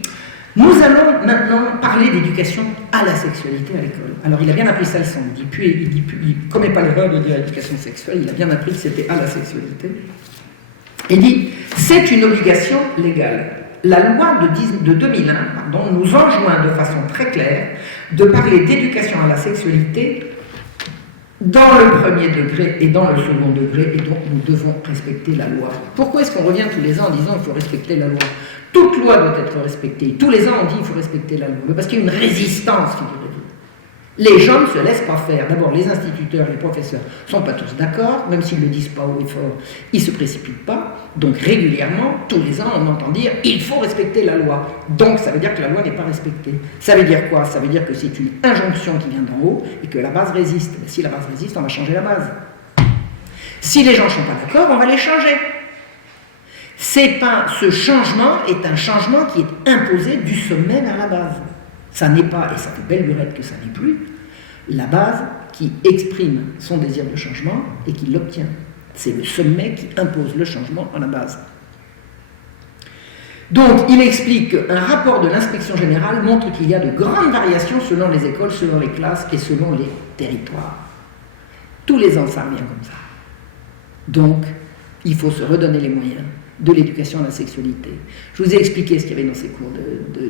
nous allons maintenant parler d'éducation à la sexualité à l'école. Alors il a bien appris ça le son. Il ne commet pas l'erreur de dire éducation sexuelle, il a bien appris que c'était à la sexualité. Il dit, c'est une obligation légale. La loi de 2001 nous enjoint de façon très claire de parler d'éducation à la sexualité dans le premier degré et dans le second degré, et donc nous devons respecter la loi. Pourquoi est-ce qu'on revient tous les ans en disant qu'il faut respecter la loi? Toute loi doit être respectée. Tous les ans on dit qu'il faut respecter la loi. Mais parce qu'il y a une résistance, figurez-vous. Les gens ne se laissent pas faire. D'abord, les instituteurs, les professeurs ne sont pas tous d'accord, même s'ils ne le disent pas haut et fort, ils ne se précipitent pas. Donc régulièrement, tous les ans, on entend dire « il faut respecter la loi ». Donc ça veut dire que la loi n'est pas respectée. Ça veut dire quoi? Ça veut dire que c'est une injonction qui vient d'en haut et que la base résiste. Mais si la base résiste, on va changer la base. Si les gens ne sont pas d'accord, on va les changer. Ce changement est un changement qui est imposé du sommet vers la base. Ça n'est pas, et ça fait belle lurette que ça n'est plus, la base qui exprime son désir de changement et qui l'obtient. C'est le sommet qui impose le changement à la base. Donc, il explique qu'un rapport de l'inspection générale montre qu'il y a de grandes variations selon les écoles, selon les classes et selon les territoires. Tous les ans, ça revient comme ça. Donc, il faut se redonner les moyens de l'éducation à la sexualité. Je vous ai expliqué ce qu'il y avait dans ces cours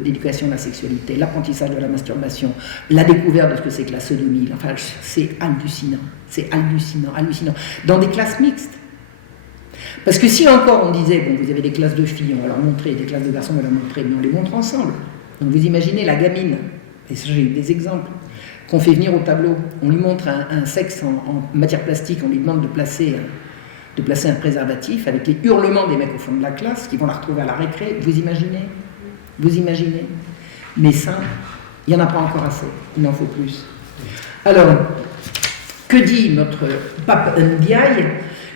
d'éducation à la sexualité, l'apprentissage de la masturbation, la découverte de ce que c'est que la sodomie. Enfin, c'est hallucinant. C'est hallucinant, hallucinant. Dans des classes mixtes. Parce que si encore on disait, bon, vous avez des classes de filles, on va leur montrer, des classes de garçons, on va leur montrer, mais on les montre ensemble. Donc vous imaginez la gamine, et ça j'ai eu des exemples, qu'on fait venir au tableau, on lui montre un sexe en matière plastique, on lui demande de placer un préservatif avec les hurlements des mecs au fond de la classe qui vont la retrouver à la récré. Vous imaginez? Vous imaginez? Mais ça, il n'y en a pas encore assez. Il en faut plus. Alors, que dit notre Pape Ndiaye?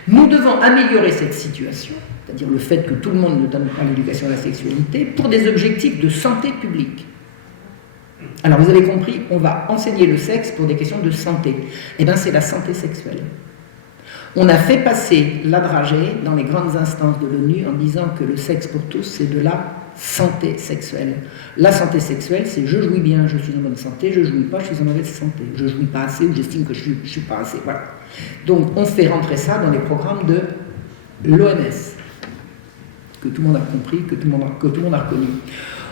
Nous devons améliorer cette situation, c'est-à-dire le fait que tout le monde ne donne pas l'éducation à la sexualité, pour des objectifs de santé publique. Alors, vous avez compris, on va enseigner le sexe pour des questions de santé. Eh bien, c'est la santé sexuelle. On a fait passer la dragée dans les grandes instances de l'ONU en disant que le sexe pour tous, c'est de la santé sexuelle. La santé sexuelle, c'est je jouis bien, je suis en bonne santé, je jouis pas, je suis en mauvaise santé. Je jouis pas assez ou j'estime que je suis pas assez. Voilà. Donc on fait rentrer ça dans les programmes de l'OMS, que tout le monde a compris, que tout le monde a reconnu.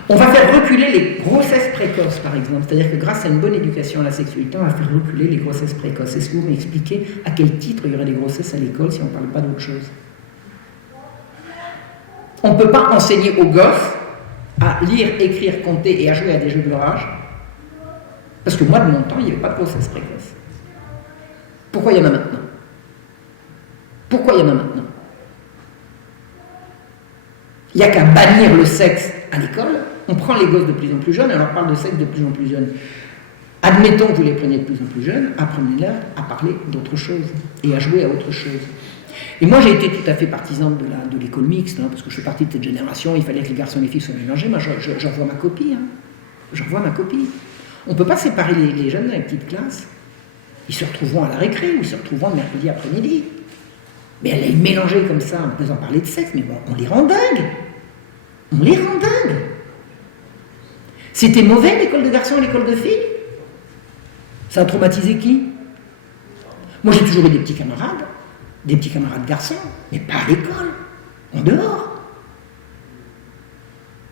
On va faire reculer les grossesses précoces, par exemple. C'est-à-dire que grâce à une bonne éducation à la sexualité, on va faire reculer les grossesses précoces. Est-ce que vous m'expliquez à quel titre il y aurait des grossesses à l'école si on ne parle pas d'autre chose? On ne peut pas enseigner aux gosses à lire, écrire, compter et à jouer à des jeux de l'orage. Parce que moi, de mon temps, il n'y avait pas de grossesse précoce. Pourquoi il y en a maintenant? Pourquoi il y en a maintenant? Il n'y a qu'à bannir le sexe à l'école. On prend les gosses de plus en plus jeunes et on leur parle de sexe de plus en plus jeunes. Admettons que vous les preniez de plus en plus jeunes, apprenez-leur à parler d'autre chose et à jouer à autre chose. Et moi, j'ai été tout à fait partisan de l'école mixte, parce que je fais partie de cette génération, il fallait que les garçons et les filles soient mélangés. Moi, j'en vois ma copie. J'en vois ma copie. On ne peut pas séparer les jeunes dans les petites classes. Ils se retrouveront à la récré ou ils se retrouveront le mercredi après-midi. Mais elle est mélangée comme ça, en faisant parler de sexe, mais bon, on les rend dingues. On les rend dingues. C'était mauvais l'école de garçons et l'école de filles? Ça a traumatisé qui? Moi j'ai toujours eu des petits camarades garçons, mais pas à l'école, en dehors.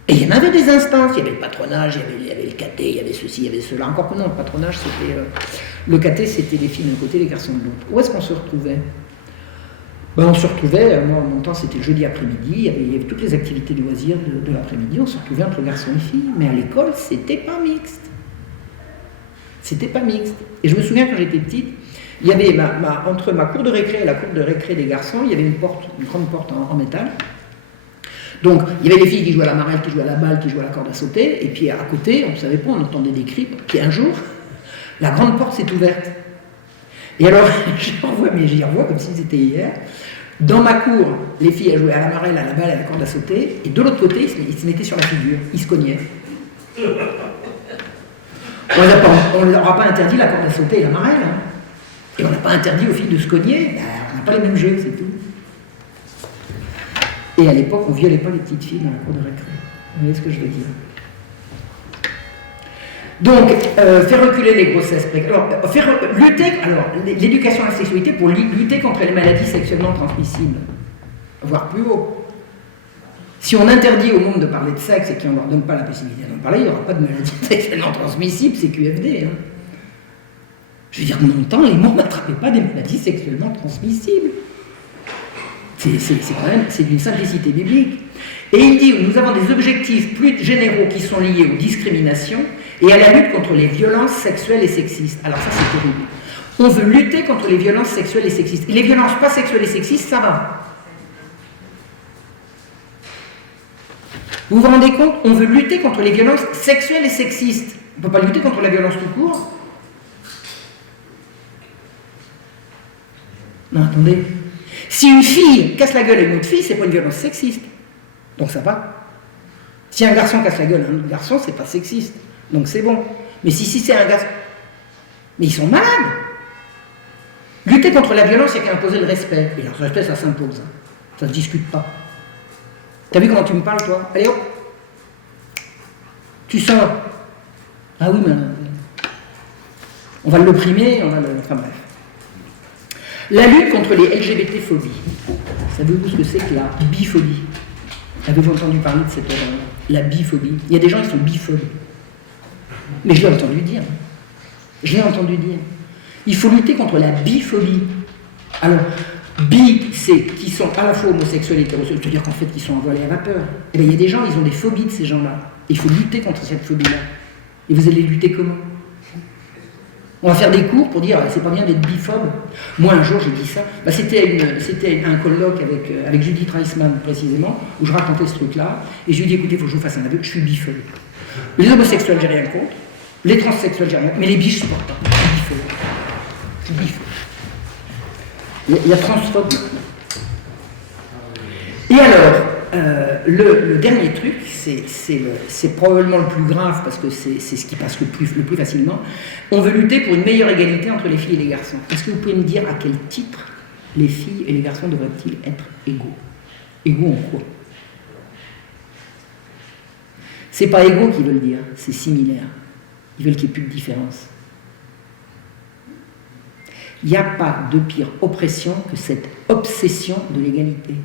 Et il y en avait des instances, il y avait le patronage, il y avait le caté, il y avait ceci, il y avait cela. Encore que non, le patronage c'était... le caté c'était les filles d'un côté, les garçons de l'autre. Où est-ce qu'on se retrouvait? On se retrouvait, moi, mon temps, c'était le jeudi après-midi, il y avait toutes les activités de loisirs de l'après-midi, on se retrouvait entre garçons et filles, mais à l'école, c'était pas mixte. C'était pas mixte. Et je me souviens, quand j'étais petite, il y avait, entre ma cour de récré et la cour de récré des garçons, il y avait une grande porte en métal. Donc, il y avait les filles qui jouaient à la marelle, qui jouaient à la balle, qui jouaient à la corde à sauter, et puis à côté, on ne savait pas, on entendait des cris. Puis un jour, La grande porte s'est ouverte. Et alors, j'y revois comme si c'était hier. Dans ma cour, les filles, elles jouaient à la marelle, à la balle, à la corde à sauter. Et de l'autre côté, ils se mettaient sur la figure. Ils se cognaient. On ne leur a pas interdit la corde à sauter et la marelle. Hein. Et on n'a pas interdit aux filles de se cogner. Ben, on n'a pas les mêmes jeux, c'est tout. Et à l'époque, on ne violait pas les petites filles dans la cour de récré. Vous voyez ce que je veux dire? Donc, faire reculer les grossesses précoces. Alors, l'éducation à la sexualité pour lutter contre les maladies sexuellement transmissibles, voire plus haut. Si on interdit au monde de parler de sexe et qu'on ne leur donne pas la possibilité d'en parler, il n'y aura pas de maladies sexuellement transmissibles, c'est QFD. Hein. Je veux dire, de mon temps, les morts n'attrapaient pas des maladies sexuellement transmissibles. C'est d'une simplicité biblique. Et il dit, nous avons des objectifs plus généraux qui sont liés aux discriminations et à la lutte contre les violences sexuelles et sexistes. Alors ça, c'est terrible. On veut lutter contre les violences sexuelles et sexistes. Et les violences pas sexuelles et sexistes, ça va. Vous vous rendez compte? On veut lutter contre les violences sexuelles et sexistes. On ne peut pas lutter contre la violence tout court. Non, attendez. Si une fille casse la gueule à une autre fille, c'est pas une violence sexiste. Donc ça va. Si un garçon casse la gueule à un autre garçon, c'est pas sexiste. Donc c'est bon. Mais si c'est un garçon... Mais ils sont malades. Lutter contre la violence, il n'y a qu'à imposer le respect. Et le respect, ça s'impose. Ça ne se discute pas. T'as vu comment tu me parles, toi? Allez hop. Tu sors. Ah oui, mais... on va l'opprimer, on va le... Enfin bref. La lutte contre les LGBT-phobies. Savez-vous ce que c'est que la biphobie? Avez-vous entendu parler de cette horreur? La biphobie. Il y a des gens qui sont biphobes. Mais je l'ai entendu dire. Je l'ai entendu dire. Il faut lutter contre la biphobie. Alors, c'est qui sont à la fois homosexuels et hétérosexuels, c'est-à-dire qu'en fait, ils sont envolés à vapeur. Et bien, il y a des gens, ils ont des phobies de ces gens-là. Il faut lutter contre cette phobie-là. Et vous allez lutter comment? On va faire des cours pour dire c'est pas bien d'être biphobe. Moi un jour j'ai dit ça. Bah, c'était un colloque avec Judith Reisman précisément où je racontais ce truc-là et je lui ai dit écoutez, il faut que je vous fasse un aveu, je suis biphobe. Les homosexuels j'ai rien contre, les transsexuels j'ai rien contre, mais les biches je supporte pas. Je suis biphobe. Il y a transphobe maintenant. Et alors le dernier truc, c'est probablement le plus grave parce que c'est ce qui passe le plus facilement. On veut lutter pour une meilleure égalité entre les filles et les garçons. Est-ce que vous pouvez me dire à quel titre les filles et les garçons devraient-ils être égaux? Égaux en quoi? C'est pas égaux qu'ils veulent dire, c'est similaire. Ils veulent qu'il n'y ait plus de différence. Il n'y a pas de pire oppression que cette obsession de l'égalité.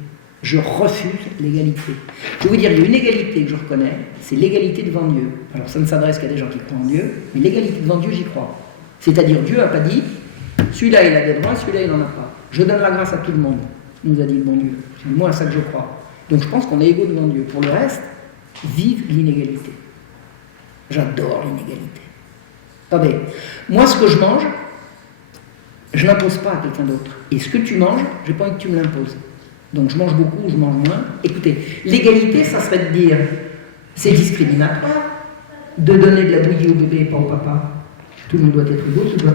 Je refuse l'égalité. Je vais vous dire, il y a une égalité que je reconnais, c'est l'égalité devant Dieu. Alors ça ne s'adresse qu'à des gens qui croient en Dieu, mais l'égalité devant Dieu, j'y crois. C'est-à-dire, Dieu n'a pas dit, celui-là il a des droits, celui-là il n'en a pas. Je donne la grâce à tout le monde, nous a dit le bon Dieu. C'est moi à ça que je crois. Donc je pense qu'on est égaux devant Dieu. Pour le reste, vive l'inégalité. J'adore l'inégalité. Attendez, moi ce que je mange, je ne l'impose pas à quelqu'un d'autre. Et ce que tu manges, je n'ai pas envie que tu me l'imposes. Donc je mange beaucoup ou je mange moins. Écoutez, l'égalité, ça serait de dire, c'est discriminatoire de donner de la bouillie au bébé et pas au papa. Tout le monde doit être égaux, tout le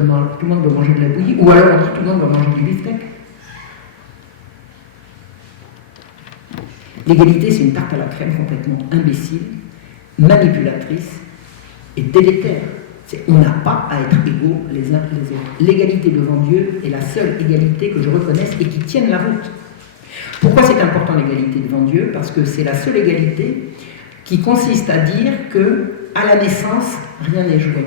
monde doit manger de la bouillie, ou alors on dit tout le monde doit manger du beefsteak. L'égalité, c'est une tarte à la crème complètement imbécile, manipulatrice et délétère. On n'a pas à être égaux les uns les autres. L'égalité devant Dieu est la seule égalité que je reconnaisse et qui tienne la route. Pourquoi c'est important l'égalité devant Dieu? Parce que c'est la seule égalité qui consiste à dire que à la naissance, rien n'est joué.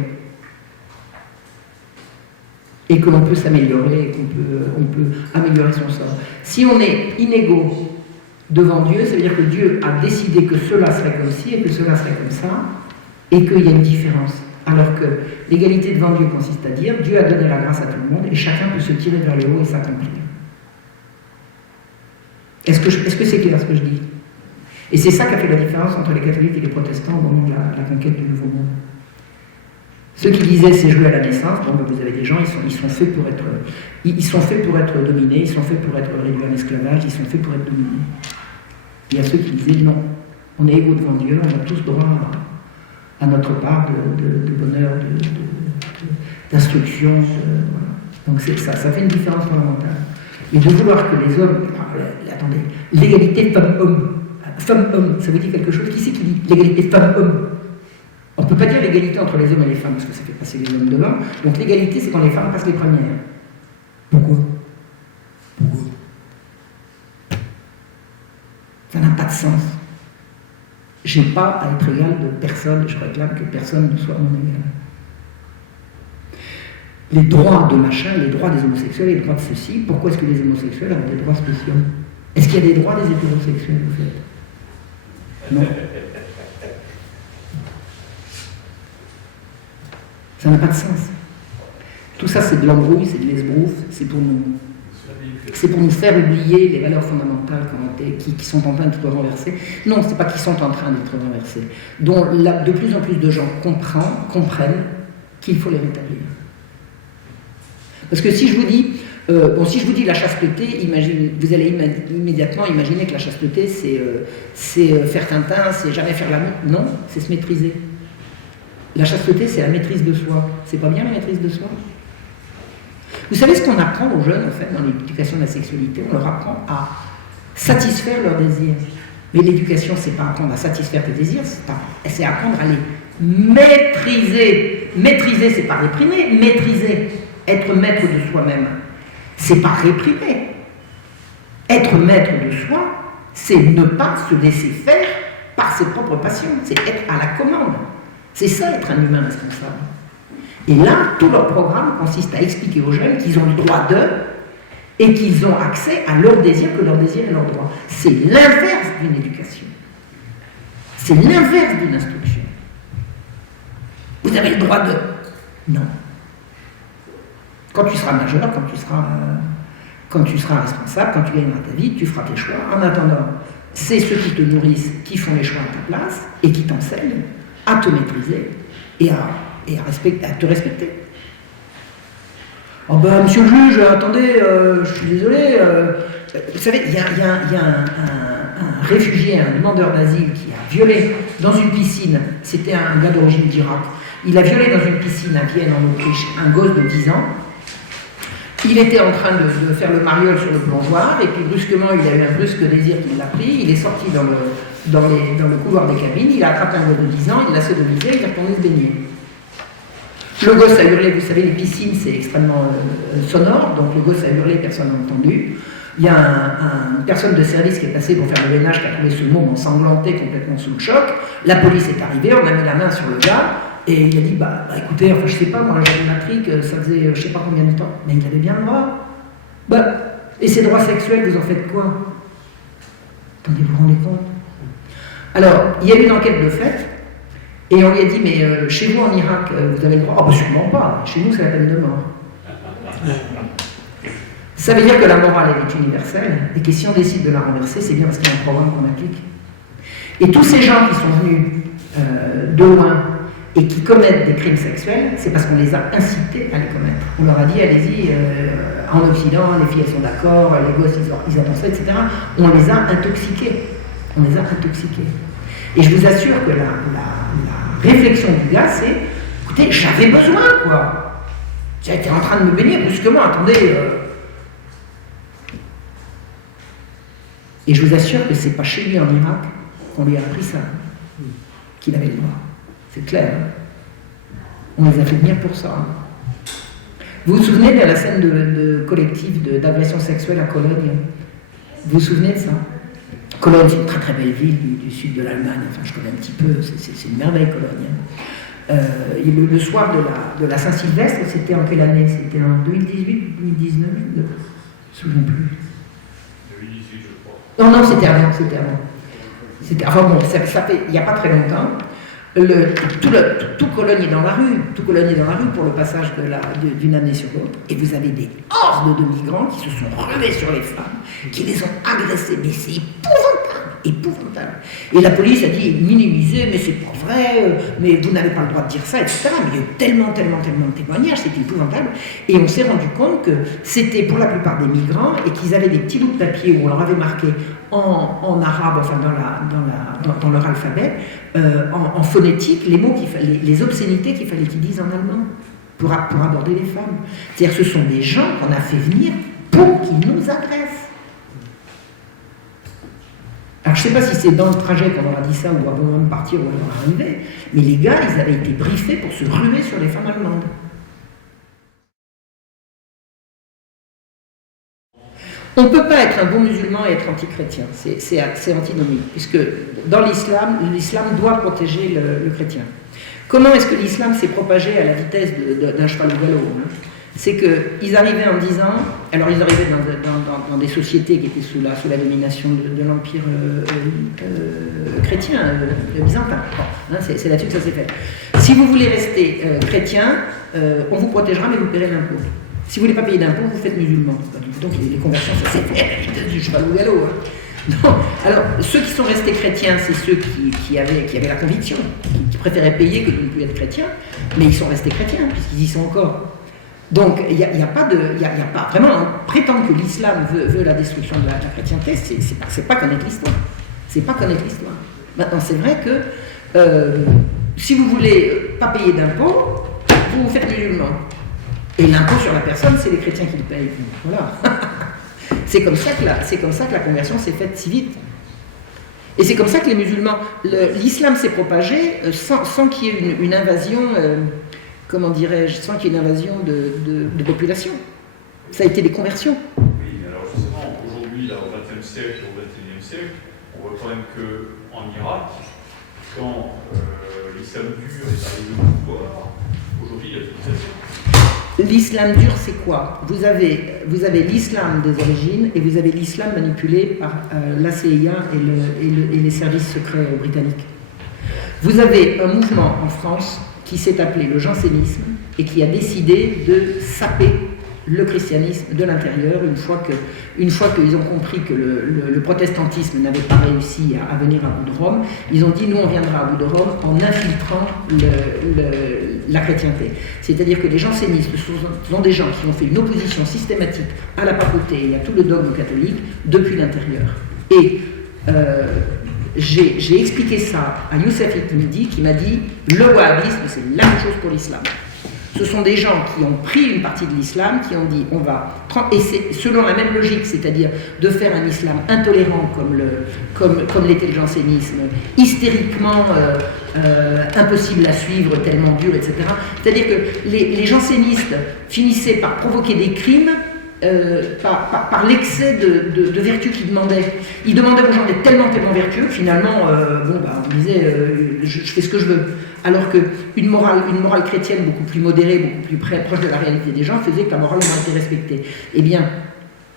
Et que l'on peut s'améliorer, et qu'on peut améliorer son sort. Si on est inégaux devant Dieu, ça veut dire que Dieu a décidé que cela serait comme ci et que cela serait comme ça, et qu'il y a une différence. Alors que l'égalité devant Dieu consiste à dire Dieu a donné la grâce à tout le monde et chacun peut se tirer vers le haut et s'accomplir. Est-ce que c'est clair ce que je dis? Et c'est ça qui a fait la différence entre les catholiques et les protestants au moment de la conquête du Nouveau Monde. Ceux qui disaient c'est joué à la naissance, bon, vous avez des gens, ils sont faits pour être dominés, ils sont faits pour être réduits en esclavage, ils sont faits pour être dominés. Il y a ceux qui disaient non, on est égaux devant Dieu, on a tous droit à notre part de bonheur, d'instruction. Voilà. Donc ça fait une différence fondamentale. Et de vouloir que les hommes... attendez, l'égalité femme-homme. Femme-homme, ça vous dit quelque chose? Qui c'est qui dit l'égalité femme-homme? On ne peut pas dire l'égalité entre les hommes et les femmes, parce que ça fait passer les hommes devant. Donc l'égalité, c'est quand les femmes passent les premières. Pourquoi? Ça n'a pas de sens. Je n'ai pas à être égal de personne, je réclame que personne ne soit mon égal. Les droits de machin, les droits des homosexuels, les droits de ceci, pourquoi est-ce que les homosexuels ont des droits spéciaux? Est-ce qu'il y a des droits des hétérosexuels, vous faites? Non. Ça n'a pas de sens. Tout ça, c'est de l'embrouille, c'est de l'esbrouf, c'est pour nous faire oublier les valeurs fondamentales qui sont en train d'être renversées. Non, ce n'est pas qu'ils sont en train d'être renversées, dont de plus en plus de gens comprennent qu'il faut les rétablir. Parce que si je vous dis, si je vous dis la chasteté, vous allez immédiatement imaginer que la chasteté, c'est faire Tintin, c'est jamais faire l'amour. Non, c'est se maîtriser. La chasteté, c'est la maîtrise de soi. C'est pas bien la maîtrise de soi? Vous savez ce qu'on apprend aux jeunes, en fait, dans l'éducation de la sexualité? On leur apprend à satisfaire leurs désirs. Mais l'éducation, c'est pas apprendre à satisfaire tes désirs, c'est apprendre à les maîtriser. Maîtriser, c'est pas réprimer. Maîtriser, être maître de soi-même, c'est pas réprimer. Être maître de soi, c'est ne pas se laisser faire par ses propres passions. C'est être à la commande. C'est ça, être un humain responsable. Et là, tout leur programme consiste à expliquer aux jeunes qu'ils ont le droit d'eux et qu'ils ont accès à leur désir, que leur désir est leur droit. C'est l'inverse d'une éducation. C'est l'inverse d'une instruction. Vous avez le droit d'eux. Non. Quand tu seras majeur, quand tu seras responsable, quand tu gagneras ta vie, tu feras tes choix. En attendant, c'est ceux qui te nourrissent qui font les choix à ta place et qui t'enseignent à te maîtriser et à te respecter. Oh ben, monsieur le juge, attendez, je suis désolé. Vous savez, il y a un réfugié, un demandeur d'asile qui a violé dans une piscine, c'était un gars d'origine d'Irak, il a violé dans une piscine à Vienne, en Autriche, un gosse de 10 ans. Il était en train de faire le mariole sur le plongeoir, et puis brusquement, il a eu un brusque désir qui l'a pris, il est sorti dans le couloir des cabines, il a attrapé un gosse de 10 ans, il l'a sodomisé, il est retourné se baigner. Le gosse a hurlé, vous savez, les piscines, c'est extrêmement sonore, donc le gosse a hurlé, personne n'a entendu. Il y a une personne de service qui est passée pour faire le ménage, qui a trouvé ce môme ensanglanté, complètement sous le choc. La police est arrivée, on a mis la main sur le gars, et il a dit, bah écoutez, enfin je sais pas, moi j'avais ma trique, ça faisait je sais pas combien de temps, mais il avait bien le droit. Et ces droits sexuels, vous en faites quoi? Attendez, vous vous rendez compte? Alors, il y a eu une enquête de fait, et on lui a dit, mais chez vous en Irak, vous avez le droit? Oh, bah sûrement pas, chez nous c'est la peine de mort. Ça veut dire que la morale elle est universelle, et que si on décide de la renverser, c'est bien parce qu'il y a un programme qu'on applique. Et tous ces gens qui sont venus de loin, et qui commettent des crimes sexuels, c'est parce qu'on les a incités à les commettre. On leur a dit, allez-y, en Occident, les filles elles sont d'accord, les gosses ils adorent ça, etc. On les a intoxiqués. Et je vous assure que la réflexion du gars, c'est, écoutez, j'avais besoin, quoi. J'étais en train de me baigner brusquement, attendez. Et je vous assure que c'est pas chez lui en Irak qu'on lui a appris ça, qu'il avait le droit. C'est clair. On les a fait venir pour ça. Vous vous souvenez de la scène de collectif d'agression sexuelle à Cologne? Vous vous souvenez de ça? Cologne, c'est une très très belle ville du sud de l'Allemagne. Enfin, je connais un petit peu. C'est une merveille, Cologne. Le soir de la Saint-Sylvestre, c'était en quelle année? C'était en 2018, 2019? Je ne me souviens plus. 2018, je crois. Non, c'était avant. Enfin bon, ça fait il n'y a pas très longtemps. Tout Cologne est dans la rue. Tout Cologne est dans la rue pour le passage d'une année sur l'autre. Et vous avez des hordes de migrants qui se sont relevés sur les femmes, qui les ont agressées. Mais c'est épouvantable. Et la police a dit, minimisé, mais c'est pas vrai, mais vous n'avez pas le droit de dire ça, etc. Mais il y a eu tellement de témoignages, c'était épouvantable. Et on s'est rendu compte que c'était pour la plupart des migrants et qu'ils avaient des petits bouts de papier où on leur avait marqué en arabe, enfin dans leur alphabet, en phonétique, les obscénités qu'il fallait qu'ils disent en allemand pour aborder les femmes. C'est-à-dire que ce sont des gens qu'on a fait venir pour qu'ils nous agressent. Alors je ne sais pas si c'est dans le trajet qu'on leur a dit ça ou avant de partir ou avant d'arriver, mais les gars, ils avaient été briefés pour se ruer sur les femmes allemandes. On ne peut pas être un bon musulman et être anti-chrétien, c'est antinomique, puisque dans l'islam doit protéger le chrétien. Comment est-ce que l'islam s'est propagé à la vitesse d'un cheval au galop, hein? C'est qu'ils arrivaient en disant, alors ils arrivaient dans des sociétés qui étaient sous la domination de l'empire chrétien, byzantin. Bon, hein, c'est là-dessus que ça s'est fait. Si vous voulez rester chrétien, on vous protégera, mais vous paierez l'impôt. Si vous ne voulez pas payer d'impôt, vous faites musulman. Donc les conversions, ça s'est fait à la vitesse du cheval au galop. Hein. Non. Alors, ceux qui sont restés chrétiens, c'est ceux qui avaient la conviction, qui préféraient payer que de ne plus être chrétiens, mais ils sont restés chrétiens, puisqu'ils y sont encore. Donc, il n'y a pas vraiment, prétendre que l'islam veut la destruction de la chrétienté, c'est pas connaître l'histoire. C'est pas connaître l'histoire. Maintenant, c'est vrai que si vous voulez pas payer d'impôts, vous faites musulman. Et l'impôt sur la personne, c'est les chrétiens qui le payent. Voilà. C'est comme ça que la conversion s'est faite si vite. Et c'est comme ça que les musulmans, l'islam s'est propagé sans qu'il y ait une invasion. Comment dirais-je, sans qu'il y ait une invasion de population. Ça a été des conversions. Oui, mais alors justement, aujourd'hui, là, au XXe siècle, au XXIe siècle, on voit quand même qu'en Irak, quand l'islam dur est arrivé au pouvoir, aujourd'hui, il y a l'utilisation. L'islam dur, c'est quoi ? Vous avez l'islam des origines et vous avez l'islam manipulé par la CIA et les services secrets britanniques. Vous avez un mouvement en France qui s'est appelé le jansénisme et qui a décidé de saper le christianisme de l'intérieur une fois qu'ils ont compris que le protestantisme n'avait pas réussi à venir à bout de Rome. Ils ont dit, nous on viendra à bout de Rome en infiltrant la chrétienté. C'est-à-dire que les jansénistes sont des gens qui ont fait une opposition systématique à la papauté et à tout le dogme catholique depuis l'intérieur. Et j'ai expliqué ça à Youssef Midi qui m'a dit le wahhabisme c'est la même chose pour l'islam. Ce sont des gens qui ont pris une partie de l'islam, qui ont dit on va prendre, et c'est selon la même logique, c'est-à-dire de faire un islam intolérant comme l'était le jansénisme, hystériquement impossible à suivre, tellement dur, etc. C'est-à-dire que les jansénistes finissaient par provoquer des crimes par l'excès de vertu qu'ils demandaient. Ils demandaient aux gens d'être tellement vertueux que finalement, on disait je fais ce que je veux. Alors qu'une morale chrétienne beaucoup plus modérée, beaucoup plus proche de la réalité des gens, faisait que la morale n'a été respectée. Eh bien,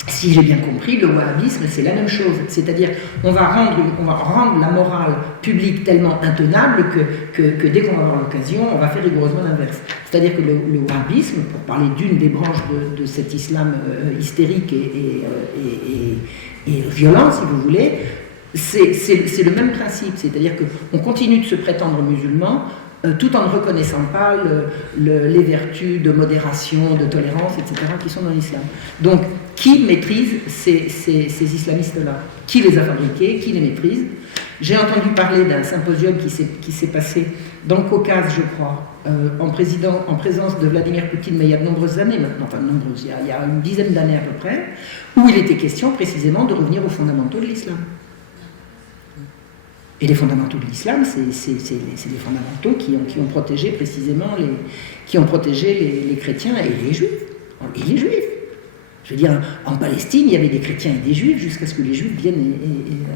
si j'ai bien compris, le wahhabisme, c'est la même chose. C'est-à-dire, on va rendre la morale publique tellement intenable que dès qu'on va avoir l'occasion, on va faire rigoureusement l'inverse. C'est-à-dire que le wahhabisme, pour parler d'une des branches de cet islam hystérique et violent, si vous voulez, c'est le même principe. C'est-à-dire qu'on continue de se prétendre musulman, tout en ne reconnaissant pas les vertus de modération, de tolérance, etc., qui sont dans l'islam. Donc, qui maîtrise ces islamistes-là? Qui les a fabriqués? Qui les maîtrise? J'ai entendu parler d'un symposium qui s'est passé dans le Caucase, je crois, en présence de Vladimir Poutine, mais il y a de nombreuses années maintenant, enfin nombreuses, il y a une dizaine d'années à peu près, où il était question précisément de revenir aux fondamentaux de l'islam. Et les fondamentaux de l'islam, c'est des fondamentaux qui ont protégé précisément les chrétiens et les juifs. Et les juifs. Je veux dire, en Palestine, il y avait des chrétiens et des juifs jusqu'à ce que les juifs viennent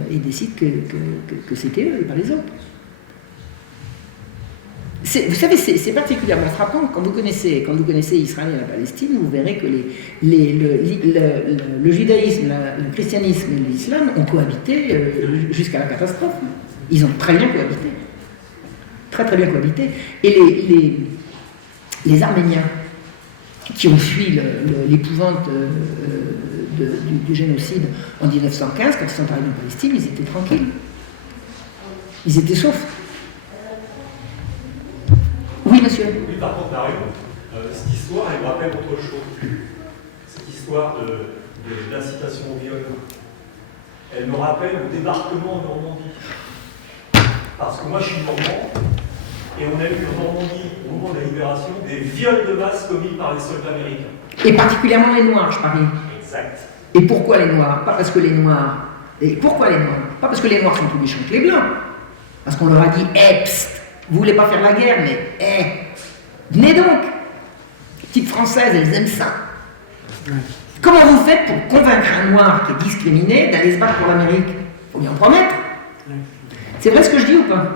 et décident que c'était eux et pas les autres. Vous savez, c'est particulièrement frappant. Quand vous connaissez Israël et la Palestine, vous verrez que le judaïsme, le christianisme et l'islam ont cohabité jusqu'à la catastrophe. Ils ont très bien cohabité. Très très bien cohabité. Et les Arméniens qui ont fui l'épouvante du génocide en 1915, quand ils sont arrivés en Palestine, ils étaient tranquilles. Ils étaient saufs. Oui, monsieur. Oui, par contre, Marion, cette histoire, elle me rappelle autre chose. Cette histoire d'incitation au viol. elle me rappelle le débarquement en Normandie. Parce que moi, je suis normand, et on a eu en Normandie, au moment de la libération, des viols de masse commis par les soldats américains. Et particulièrement les Noirs, je parie. Exact. Et pourquoi les Noirs? Pas parce que les Noirs... Et pourquoi les Noirs? Pas parce que les Noirs sont plus méchants que les Blancs. Parce qu'on leur a dit, psst, vous voulez pas faire la guerre, mais, venez donc. Les petites Françaises, elles aiment ça. Comment vous faites pour convaincre un Noir qui est discriminé d'aller se battre pour l'Amérique? Faut bien en promettre. C'est vrai ce que je dis ou pas?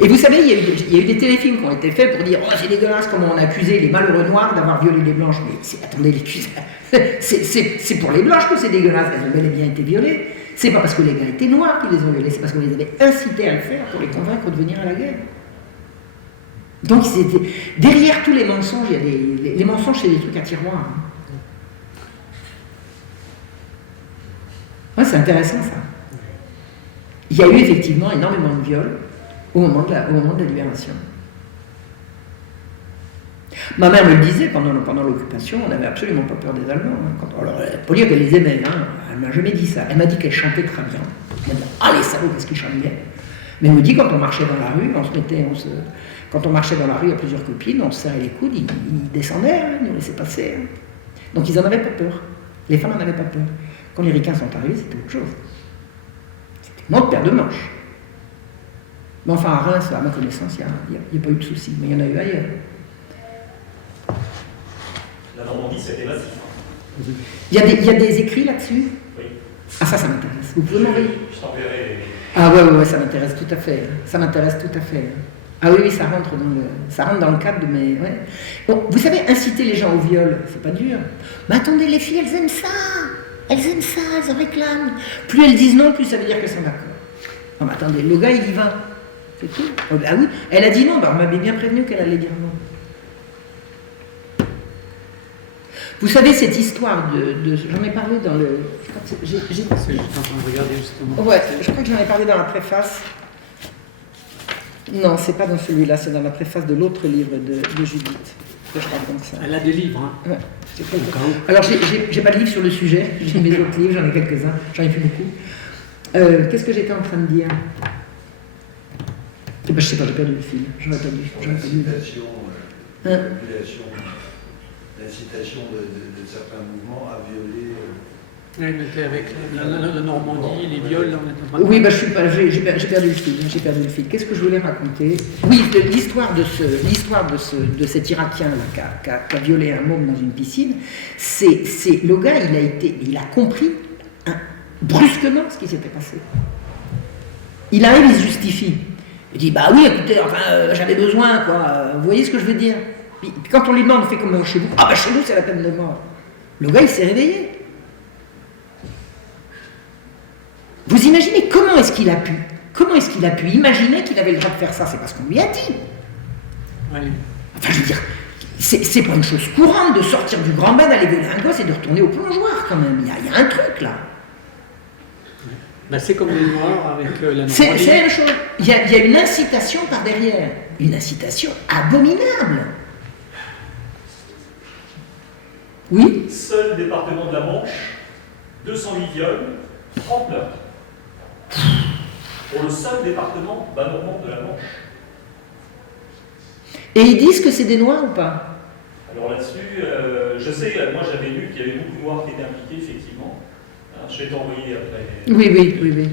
Et vous savez, il y a eu des téléfilms qui ont été faits pour dire « Oh, c'est dégueulasse comment on a accusé les malheureux noirs d'avoir violé les blanches. » Mais attendez, c'est pour les blanches que c'est dégueulasse. Elles ont bel et bien été violées. C'est pas parce que les gars étaient noirs qu'ils les ont violées, c'est parce qu'on les avait incités à le faire pour les convaincre de venir à la guerre. Donc, derrière tous les mensonges, il y a les mensonges, c'est des trucs à tiroir. Hein. Ouais, c'est intéressant ça. Il y a eu effectivement énormément de viols au moment de la libération. Ma mère me le disait pendant l'occupation, on n'avait absolument pas peur des Allemands. Hein. Alors, pour dire qu'elle les aimait, hein, elle m'a jamais dit ça. Elle m'a dit qu'elle chantait très bien. Elle m'a dit « Ah les salauds, qu'est-ce qu'ils chantent bien !» Mais elle me dit quand on marchait dans la rue, quand on marchait dans la rue, il y a plusieurs copines, on se serrait les coudes, ils descendaient, hein, ils nous laissaient passer. Hein. Donc ils n'en avaient pas peur. Les femmes n'en avaient pas peur. Quand les ricains sont arrivés, c'était autre chose. C'était une autre paire de manches. Mais enfin, à Reims, à ma connaissance, il n'y a pas eu de souci, mais il y en a eu ailleurs. La Normandie, c'était massif. Il y a des écrits là-dessus? Oui. Ah, ça m'intéresse. Vous pouvez m'envoyer? Je t'enverrai. Ah ouais, ça m'intéresse tout à fait. Ça m'intéresse tout à fait. Ah oui, ça rentre dans le cadre de mes... Ouais. Bon, vous savez, inciter les gens au viol, c'est pas dur. Mais attendez, les filles, elles aiment ça. Elles aiment ça, elles en réclament. Plus elles disent non, plus ça veut dire qu'elles sont d'accord. Non, mais attendez, le gars, il y va. C'est tout. Ah oui, elle a dit non, bah on m'avait bien prévenu qu'elle allait dire non. Vous savez, cette histoire j'en ai parlé dans le... J'étais en train de regarder justement. Ouais, je crois que j'en ai parlé dans la préface. Non, c'est pas dans celui-là, c'est dans la préface de l'autre livre de Judith que je raconte ça. Elle a des livres, hein. Ouais. Alors, j'ai pas de livre sur le sujet, j'ai mes autres livres, j'en ai quelques-uns, j'en ai plus beaucoup. Qu'est-ce que j'étais en train de dire? Eh ben, je sais pas, j'ai perdu le fil. J'aurais perdu. L'incitation de certains mouvements à violer. Elle était avec la Normandie, les viols, là, on était en train de... Oui, bah, j'ai perdu le fil. Qu'est-ce que je voulais raconter? Oui, l'histoire de cet Irakien là, qui a violé un môme dans une piscine, c'est le gars, il a compris brusquement ce qui s'était passé. Il arrive, il se justifie. Il dit, bah oui, écoutez, enfin, j'avais besoin, quoi. Vous voyez ce que je veux dire? Puis quand on lui demande, on fait comment chez vous? Ah bah chez nous, c'est la peine de mort. Le gars, il s'est réveillé. Vous imaginez comment est-ce qu'il a pu imaginer qu'il avait le droit de faire ça? C'est parce qu'on lui a dit. Ouais. Enfin, je veux dire, c'est pas une chose courante de sortir du grand bain, d'aller violer un gosse et de retourner au plongeoir, quand même. Il y a un truc, là. Ben, c'est comme les Noirs avec la Normandie. C'est la même chose. Il y a une incitation par derrière. Une incitation abominable. Oui? Seul département de la Manche, 208 viols, 30 meurtres. Pour le seul département bas-normand de la Manche. Et ils disent que c'est des Noirs ou pas? Alors là-dessus, je sais, moi j'avais lu qu'il y avait beaucoup de Noirs qui étaient impliqués, effectivement. Alors, je vais t'envoyer après. Oui.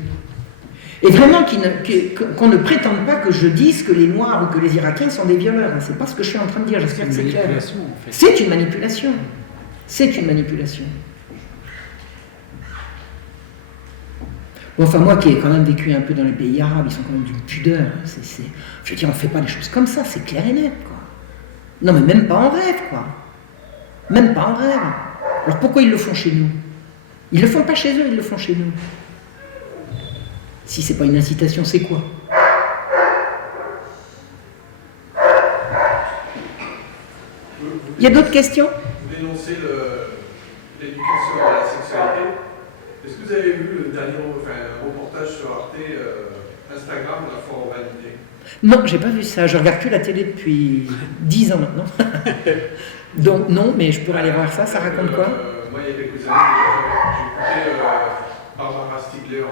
Et vraiment qu'on ne prétende pas que je dise que les Noirs ou que les Irakiens sont des violeurs. C'est pas ce que je suis en train de dire, j'espère que c'est clair. En fait. C'est une manipulation. C'est une manipulation. Bon, enfin, moi qui ai quand même vécu un peu dans les pays arabes, ils sont quand même d'une pudeur. Je veux dire, on ne fait pas des choses comme ça, c'est clair et net, quoi. Non, mais même pas en rêve, quoi. Même pas en rêve. Alors pourquoi ils le font chez nous? Ils le font pas chez eux, ils le font chez nous. Si c'est pas une incitation, c'est quoi? Il y a d'autres questions? Vous dénoncez l'éducation à la sexualité. Est-ce que vous avez vu le dernier reportage sur Arte, Instagram, la foi en vanité? Non, j'ai pas vu ça. Je regarde plus la télé depuis 10 ans maintenant. Donc non, mais je pourrais aller voir ça. Ça raconte quoi? Moi, il y a quelques années, j'écoutais Barbara Stiegler,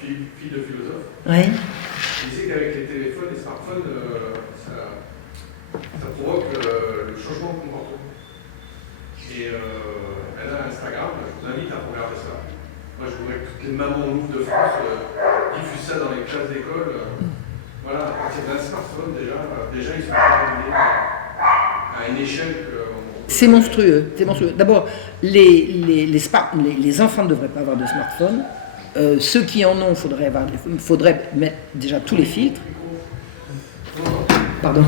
fille de philosophe, Oui. disait qu'avec les téléphones et smartphones, ça provoque le changement de comportement. Et elle a Instagram, je vous invite à regarder ça. Moi, je voudrais que toutes les mamans louves de France diffusent ça dans les classes d'école. Voilà, à partir d'un smartphone, déjà ils sont arrivés à une échelle que... C'est monstrueux, c'est monstrueux. D'abord, les enfants ne devraient pas avoir de smartphone. Ceux qui en ont, faudrait mettre déjà tous les filtres. Pardon.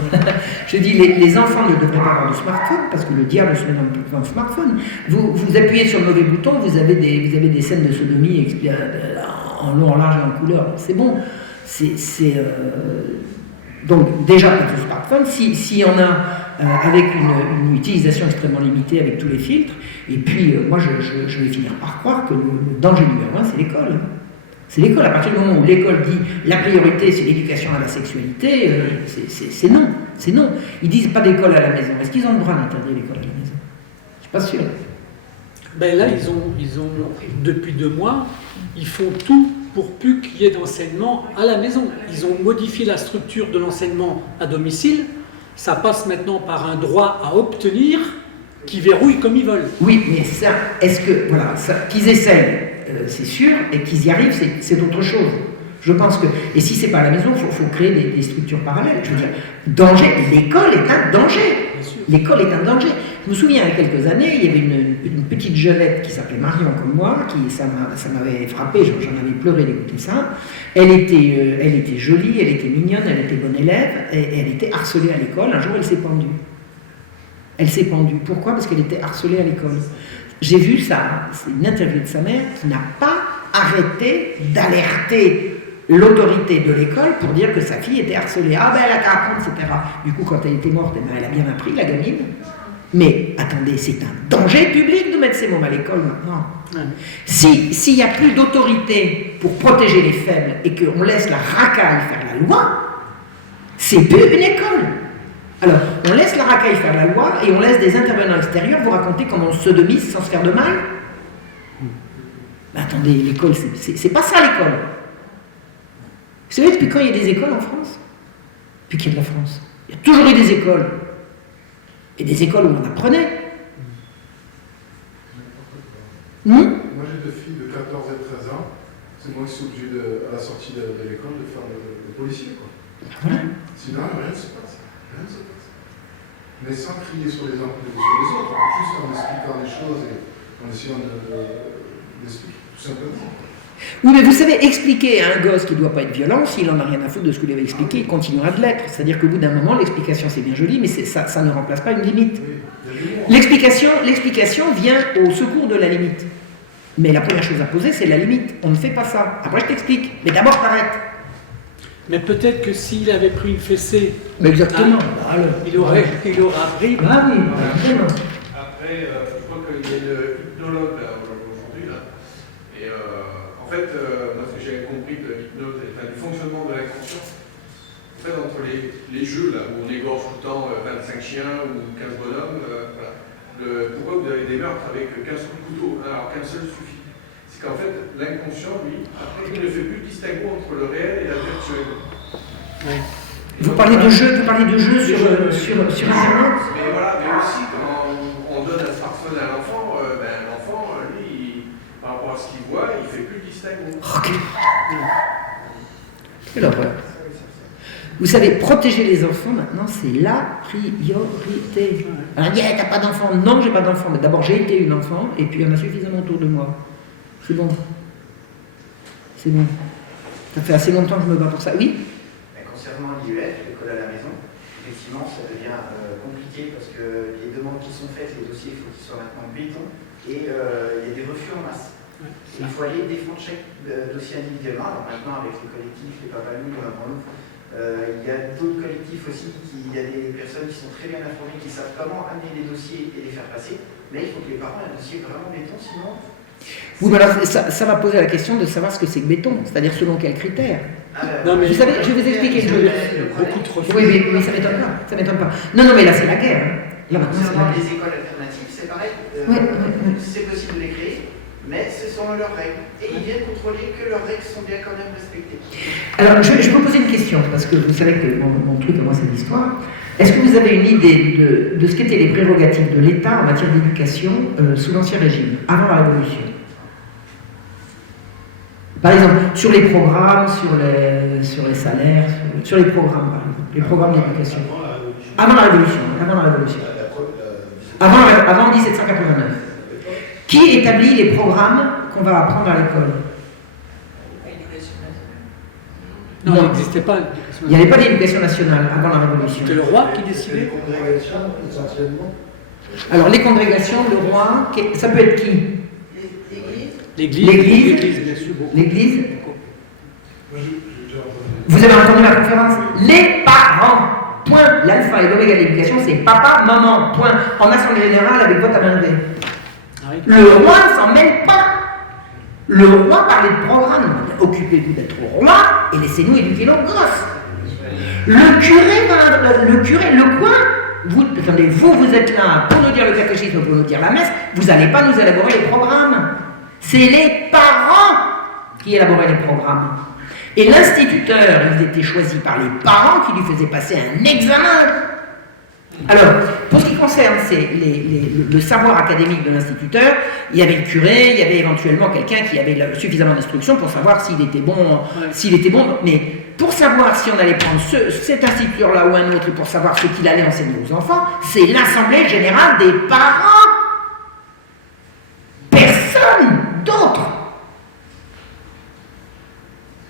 Je dis les enfants ne devraient pas avoir de smartphone parce que le diable se met dans le smartphone. Vous appuyez sur le mauvais bouton, vous avez des scènes de sodomie en long, en large et en couleur. C'est bon. Donc déjà pas de smartphone. Si on a avec une utilisation extrêmement limitée avec tous les filtres, et puis moi je vais finir par croire que le danger numéro 1 c'est l'école. C'est l'école. À partir du moment où l'école dit la priorité c'est l'éducation à la sexualité, c'est non. C'est non. Ils disent pas d'école à la maison. Est-ce qu'ils ont le droit d'interdire l'école à la maison? Je suis pas sûr. Ben là, ils ont depuis 2 mois, ils font tout pour plus qu'il y ait d'enseignement à la maison. Ils ont modifié la structure de l'enseignement à domicile. Ça passe maintenant par un droit à obtenir qui verrouille comme ils veulent. Oui, mais ça, est-ce que, voilà, qu'ils essayent, c'est sûr, et qu'ils y arrivent, c'est autre chose. Je pense que, et si c'est pas à la maison, il faut créer des structures parallèles. Je veux dire, danger, l'école est un danger. L'école est un danger. Je me souviens, il y a quelques années, il y avait une petite jeunette qui s'appelait Marion comme moi, ça m'avait frappé, j'en avais pleuré d'écouter ça. Elle était jolie, elle était mignonne, elle était bonne élève, et elle était harcelée à l'école. Un jour, elle s'est pendue. Elle s'est pendue. Pourquoi? Parce qu'elle était harcelée à l'école. J'ai vu ça, c'est une interview de sa mère qui n'a pas arrêté d'alerter l'autorité de l'école pour dire que sa fille était harcelée. Ah ben elle a qu'à apprendre, etc. Du coup, quand elle était morte, eh ben, elle a bien appris, la gamine. Mais attendez, c'est un danger public de mettre ces mômes à l'école maintenant. S'il n'y a plus d'autorité pour protéger les faibles et qu'on laisse la racaille faire la loi, c'est plus une école. Alors, on laisse la racaille faire la loi et on laisse des intervenants extérieurs vous raconter comment on se sodomise sans se faire de mal. Mais attendez, l'école, c'est pas ça l'école. Vous savez, depuis quand il y a des écoles en France? Depuis qu'il y a de la France. Il y a toujours eu des écoles. Et des écoles où on apprenait. Moi j'ai 2 filles de 14 et 13 ans. C'est moi qui suis obligé, à la sortie de l'école, de faire le policier. Quoi. Voilà. Sinon, rien ne se passe. Rien ne se passe. Mais sans crier sur les uns et sur les autres, juste en expliquant les choses et en essayant d'expliquer tout simplement. Oui, mais vous savez, expliquer à un gosse qui ne doit pas être violent, s'il n'en a rien à foutre de ce que vous lui avez expliqué, il continuera de l'être. C'est-à-dire qu'au bout d'un moment, l'explication c'est bien joli, mais ça ne remplace pas une limite. L'explication vient au secours de la limite. Mais la première chose à poser, c'est la limite. On ne fait pas ça. Après, je t'explique. Mais d'abord, t'arrêtes. Mais peut-être que s'il avait pris une fessée, Mais exactement. il aurait appris. Ah oui, vraiment. Après, je crois qu'il y a le hypnologue là, aujourd'hui. Là. Et en fait, moi, ce que j'ai compris de l'hypnose, du fonctionnement de l'inconscient, en fait, entre les jeux là, où on égorge tout le temps 25 chiens ou 15 bonhommes, voilà. Pourquoi vous avez des meurtres avec 15 coups de couteau alors qu'un seul suffit? C'est qu'en fait, l'inconscient, lui, après, il ne fait plus le distinguo entre le réel et la virtuelle. Oui. Vous parlez de jeux sur Internet? Mais voilà, mais aussi, quand on donne un smartphone à l'enfant, l'enfant, lui, par rapport à ce qu'il voit, il ne fait plus le distinguo. Quelle horreur. Vous savez, protéger les enfants, maintenant, c'est la priorité. Alors, yeah, t'as pas d'enfant? Non, j'ai pas d'enfant. Mais d'abord, j'ai été une enfant, et puis il y en a suffisamment autour de moi. C'est bon. C'est bon. Ça fait assez longtemps que je me bats pour ça. Oui? Concernant l'IEF, l'école à la maison, effectivement, ça devient compliqué parce que les demandes qui sont faites, les dossiers, il faut qu'ils soient maintenant béton, et il y a des refus en masse. Il faut aller défendre chaque dossier individuellement. Alors maintenant, avec les collectifs, les Papalous, il y a d'autres collectifs aussi, il y a des personnes qui sont très bien informées, qui savent comment amener les dossiers et les faire passer, mais il faut que les parents aient un dossier vraiment béton, sinon... Oui, mais alors, ça va poser la question de savoir ce que c'est que béton, c'est-à-dire selon quels critères. Non, mais vous savez, je vais vous expliquer une chose. Beaucoup trop. Oui, mais ça m'étonne pas. Ça m'étonne pas. Non, mais là, c'est la guerre. Là, maintenant, c'est la Concernant guerre. les écoles alternatives, c'est pareil. Ouais. C'est possible de les créer, mais ce sont leurs règles. Et ils viennent contrôler que leurs règles sont bien quand même respectées. Alors, je vais vous poser une question, parce que vous savez que mon truc, moi, c'est l'histoire. Est-ce que vous avez une idée de ce qu'étaient les prérogatives de l'État en matière d'éducation sous l'Ancien Régime, avant la Révolution? Par exemple, sur les programmes, sur les salaires, sur les programmes, par exemple, les programmes d'éducation. Avant la Révolution. Avant 1789. Qui établit les programmes qu'on va apprendre à l'école? Non, il n'existait pas. Il n'y avait pas d'éducation nationale avant la Révolution. C'était le roi qui décidait. Les congrégations, essentiellement. Alors, les congrégations, le roi, ça peut être qui? L'Église, bien sûr. beaucoup. L'Église. Moi, j'ai déjà entendu. Vous avez entendu ma conférence? Les parents. Point. L'alpha et l'oméga de l'éducation, c'est papa, maman. Point. En assemblée générale avec vote à main levée. Ah oui. Le roi ne s'en mêle pas. Le roi parlait de programme. Occupez-vous d'être roi et laissez-nous éduquer nos gosses. Le curé, le quoi? Attendez, vous êtes là pour nous dire le catéchisme, pour nous dire la messe, vous n'allez pas nous élaborer les programmes. C'est les parents qui élaboraient les programmes. Et l'instituteur, ils étaient choisis par les parents qui lui faisaient passer un examen. Alors, pour ce qui concerne le savoir académique de l'instituteur, il y avait le curé, il y avait éventuellement quelqu'un qui avait suffisamment d'instruction pour savoir s'il était bon, mais pour savoir si on allait prendre cet instituteur-là ou un autre et pour savoir ce qu'il allait enseigner aux enfants, c'est l'assemblée générale des parents. Personne d'autre.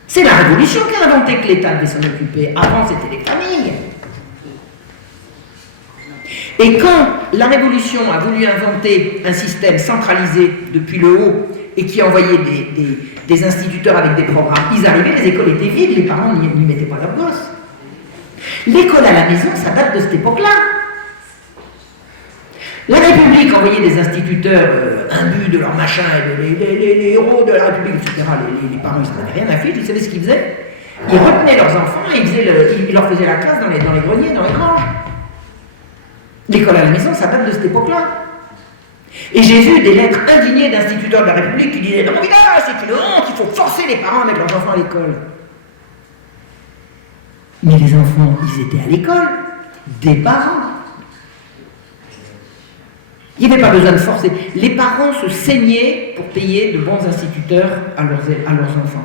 C'est la Révolution qui a inventé que l'État devait s'en occuper. Avant, c'était les familles. Et quand la Révolution a voulu inventer un système centralisé depuis le haut et qui envoyait des instituteurs avec des programmes, ils arrivaient, les écoles étaient vides, les parents n'y mettaient pas leurs gosses. L'école à la maison, ça date de cette époque-là. La République envoyait des instituteurs imbus de leur machin, et les héros de la République, etc. Les parents, ils n'en avaient rien à faire, vous savez ce qu'ils faisaient? Ils retenaient leurs enfants et ils leur faisaient la classe dans les greniers, dans les granges. L'école à la maison, ça date de cette époque-là. Et j'ai vu des lettres indignées d'instituteurs de la République qui disaient « Dans mon village, c'est une honte, il faut forcer les parents à mettre leurs enfants à l'école. » Mais les enfants, ils étaient à l'école, des parents. Il n'y avait pas besoin de forcer. Les parents se saignaient pour payer de bons instituteurs à leurs enfants.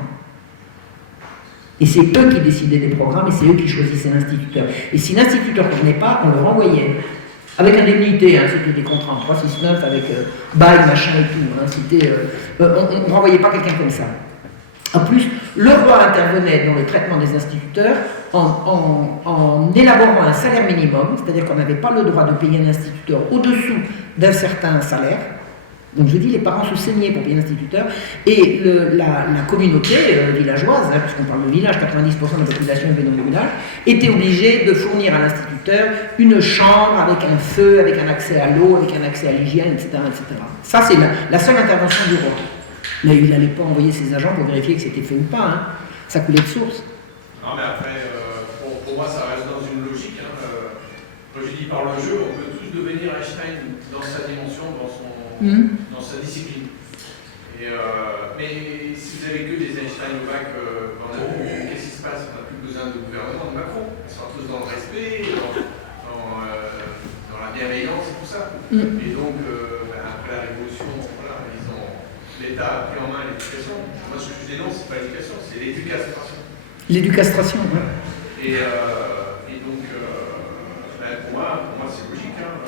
Et c'est eux qui décidaient des programmes et c'est eux qui choisissaient l'instituteur. Et si l'instituteur ne venait pas, on le renvoyait. Avec indemnité, hein, c'était des contrats en 369 avec bail, machin et tout. On ne renvoyait pas quelqu'un comme ça. En plus, le roi intervenait dans le traitement des instituteurs en élaborant un salaire minimum, c'est-à-dire qu'on n'avait pas le droit de payer un instituteur au-dessous d'un certain salaire. Donc je dis, les parents se saignaient pour payer l'instituteur, et la communauté villageoise, hein, puisqu'on parle de village, 90% de la population vivait dans le village, était obligée de fournir à l'instituteur une chambre avec un feu, avec un accès à l'eau, avec un accès à l'hygiène, etc., etc. Ça, c'est la seule intervention du roi. Mais il n'allait pas envoyer ses agents pour vérifier que c'était fait ou pas. Hein. Ça coulait de source. Non, mais après, pour moi, ça reste dans une logique. Hein. Quand je dis par le jeu, on peut tous devenir Einstein dans sa dimension, dans sa discipline. Mais si vous avez que des Einstein au bac, qu'est-ce qui se passe? On n'a plus besoin de gouvernement de Macron. Ils sont tous dans le respect, dans la bienveillance et tout ça. Et donc, après la Révolution, voilà, l'État a pris en main l'éducation. Moi, ce que je dénonce, c'est pas l'éducation, c'est l'éducastration. L'éducastration, oui. Et donc, pour moi c'est logique, hein,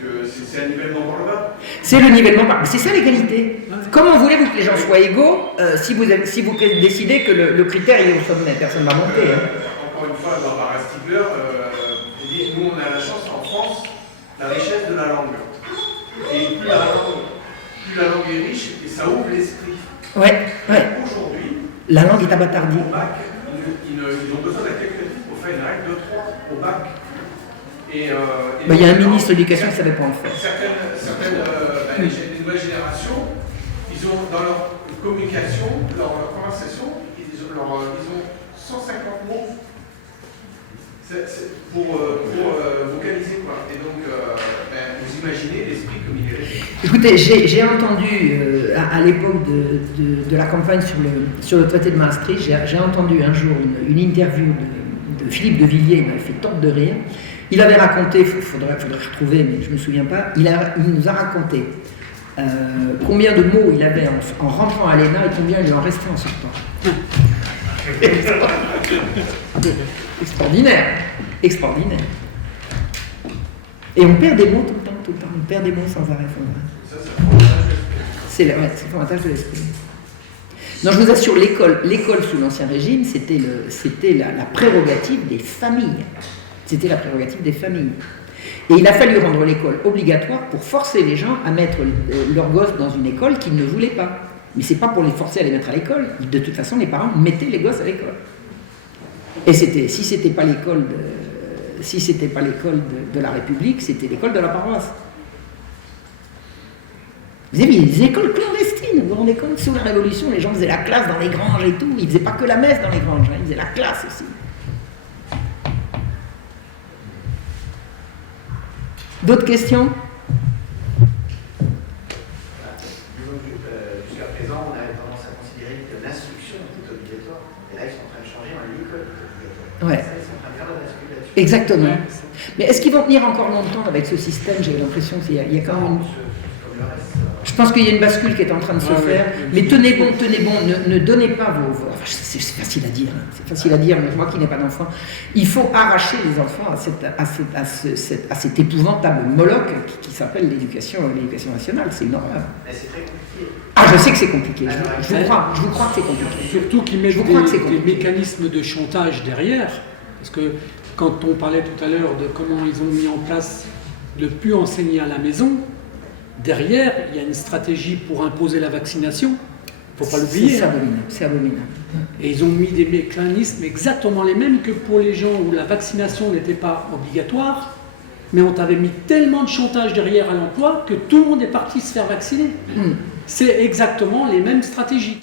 que c'est un nivellement par le bas. C'est le nivellement par le bas. C'est ça l'égalité. Comment voulez-vous que les gens soient égaux si vous décidez que le critère est au sommet? Personne ne va monter. Encore une fois, Barbara Stiegler dit, nous on a la chance en France, la richesse de la langue. Et plus la langue est riche, et ça ouvre l'esprit. Ouais. Aujourd'hui, la langue est abâtardie. Au bac, ils ont besoin d'un calculatrice pour faire une règle de 3 au bac. Il y a un ministre de l'Éducation qui ne savait pas en faire. Les nouvelles générations, ils ont dans leur communication, leur conversation, ils ont 150 mots. Pour vocaliser quoi. Et donc, vous imaginez l'esprit comme il est resté. Écoutez, j'ai entendu, à l'époque de la campagne sur le traité de Maastricht, j'ai entendu un jour une interview de Philippe de Villiers, il m'avait fait tordre de rire. Il avait raconté, il faudrait retrouver, mais je ne me souviens pas, il nous a raconté combien de mots il avait en rentrant à l'ENA et combien il en restait en sortant. Extraordinaire, extraordinaire. Et on perd des mots tout le temps, on perd des mots sans arrêt. C'est le formatage de l'esprit. Non, je vous assure, l'école sous l'Ancien Régime, c'était la prérogative des familles. C'était la prérogative des familles. Et il a fallu rendre l'école obligatoire pour forcer les gens à mettre leurs gosses dans une école qu'ils ne voulaient pas. Mais c'est pas pour les forcer à les mettre à l'école. De toute façon, les parents mettaient les gosses à l'école. Et si c'était pas l'école de la République, c'était l'école de la paroisse. Vous avez des écoles clandestines, vous vous rendez compte? Sous la Révolution, les gens faisaient la classe dans les granges et tout. Ils faisaient pas que la messe dans les granges, ils faisaient la classe aussi. D'autres questions? Jusqu'à présent, on avait tendance à considérer que l'instruction était obligatoire. Et là, ils sont en train de changer, l'école est obligatoire. Ouais. Ça, ils sont en train de faire la bascule là-dessus. Exactement. Ouais. Mais est-ce qu'ils vont tenir encore longtemps avec ce système? J'ai l'impression qu'il y a quand même... Comme le reste. Je pense qu'il y a une bascule qui est en train de se faire. Mais tenez bon, ne donnez pas vos... Enfin, c'est facile à dire, hein. C'est facile à dire, mais moi qui n'ai pas d'enfant, il faut arracher les enfants à cet épouvantable Moloch qui s'appelle l'éducation nationale. C'est une horreur. Mais c'est très compliqué. Ah, je sais que c'est compliqué. Je vous crois que c'est compliqué. Surtout qu'ils mettent Je crois que c'est des compliqué. mécanismes de chantage derrière. Parce que quand on parlait tout à l'heure de comment ils ont mis en place de ne plus enseigner à la maison, derrière, il y a une stratégie pour imposer la vaccination. Il ne faut pas l'oublier. C'est abominable. Et ils ont mis des mécanismes exactement les mêmes que pour les gens où la vaccination n'était pas obligatoire, mais on t'avait mis tellement de chantage derrière à l'emploi que tout le monde est parti se faire vacciner. C'est exactement les mêmes stratégies.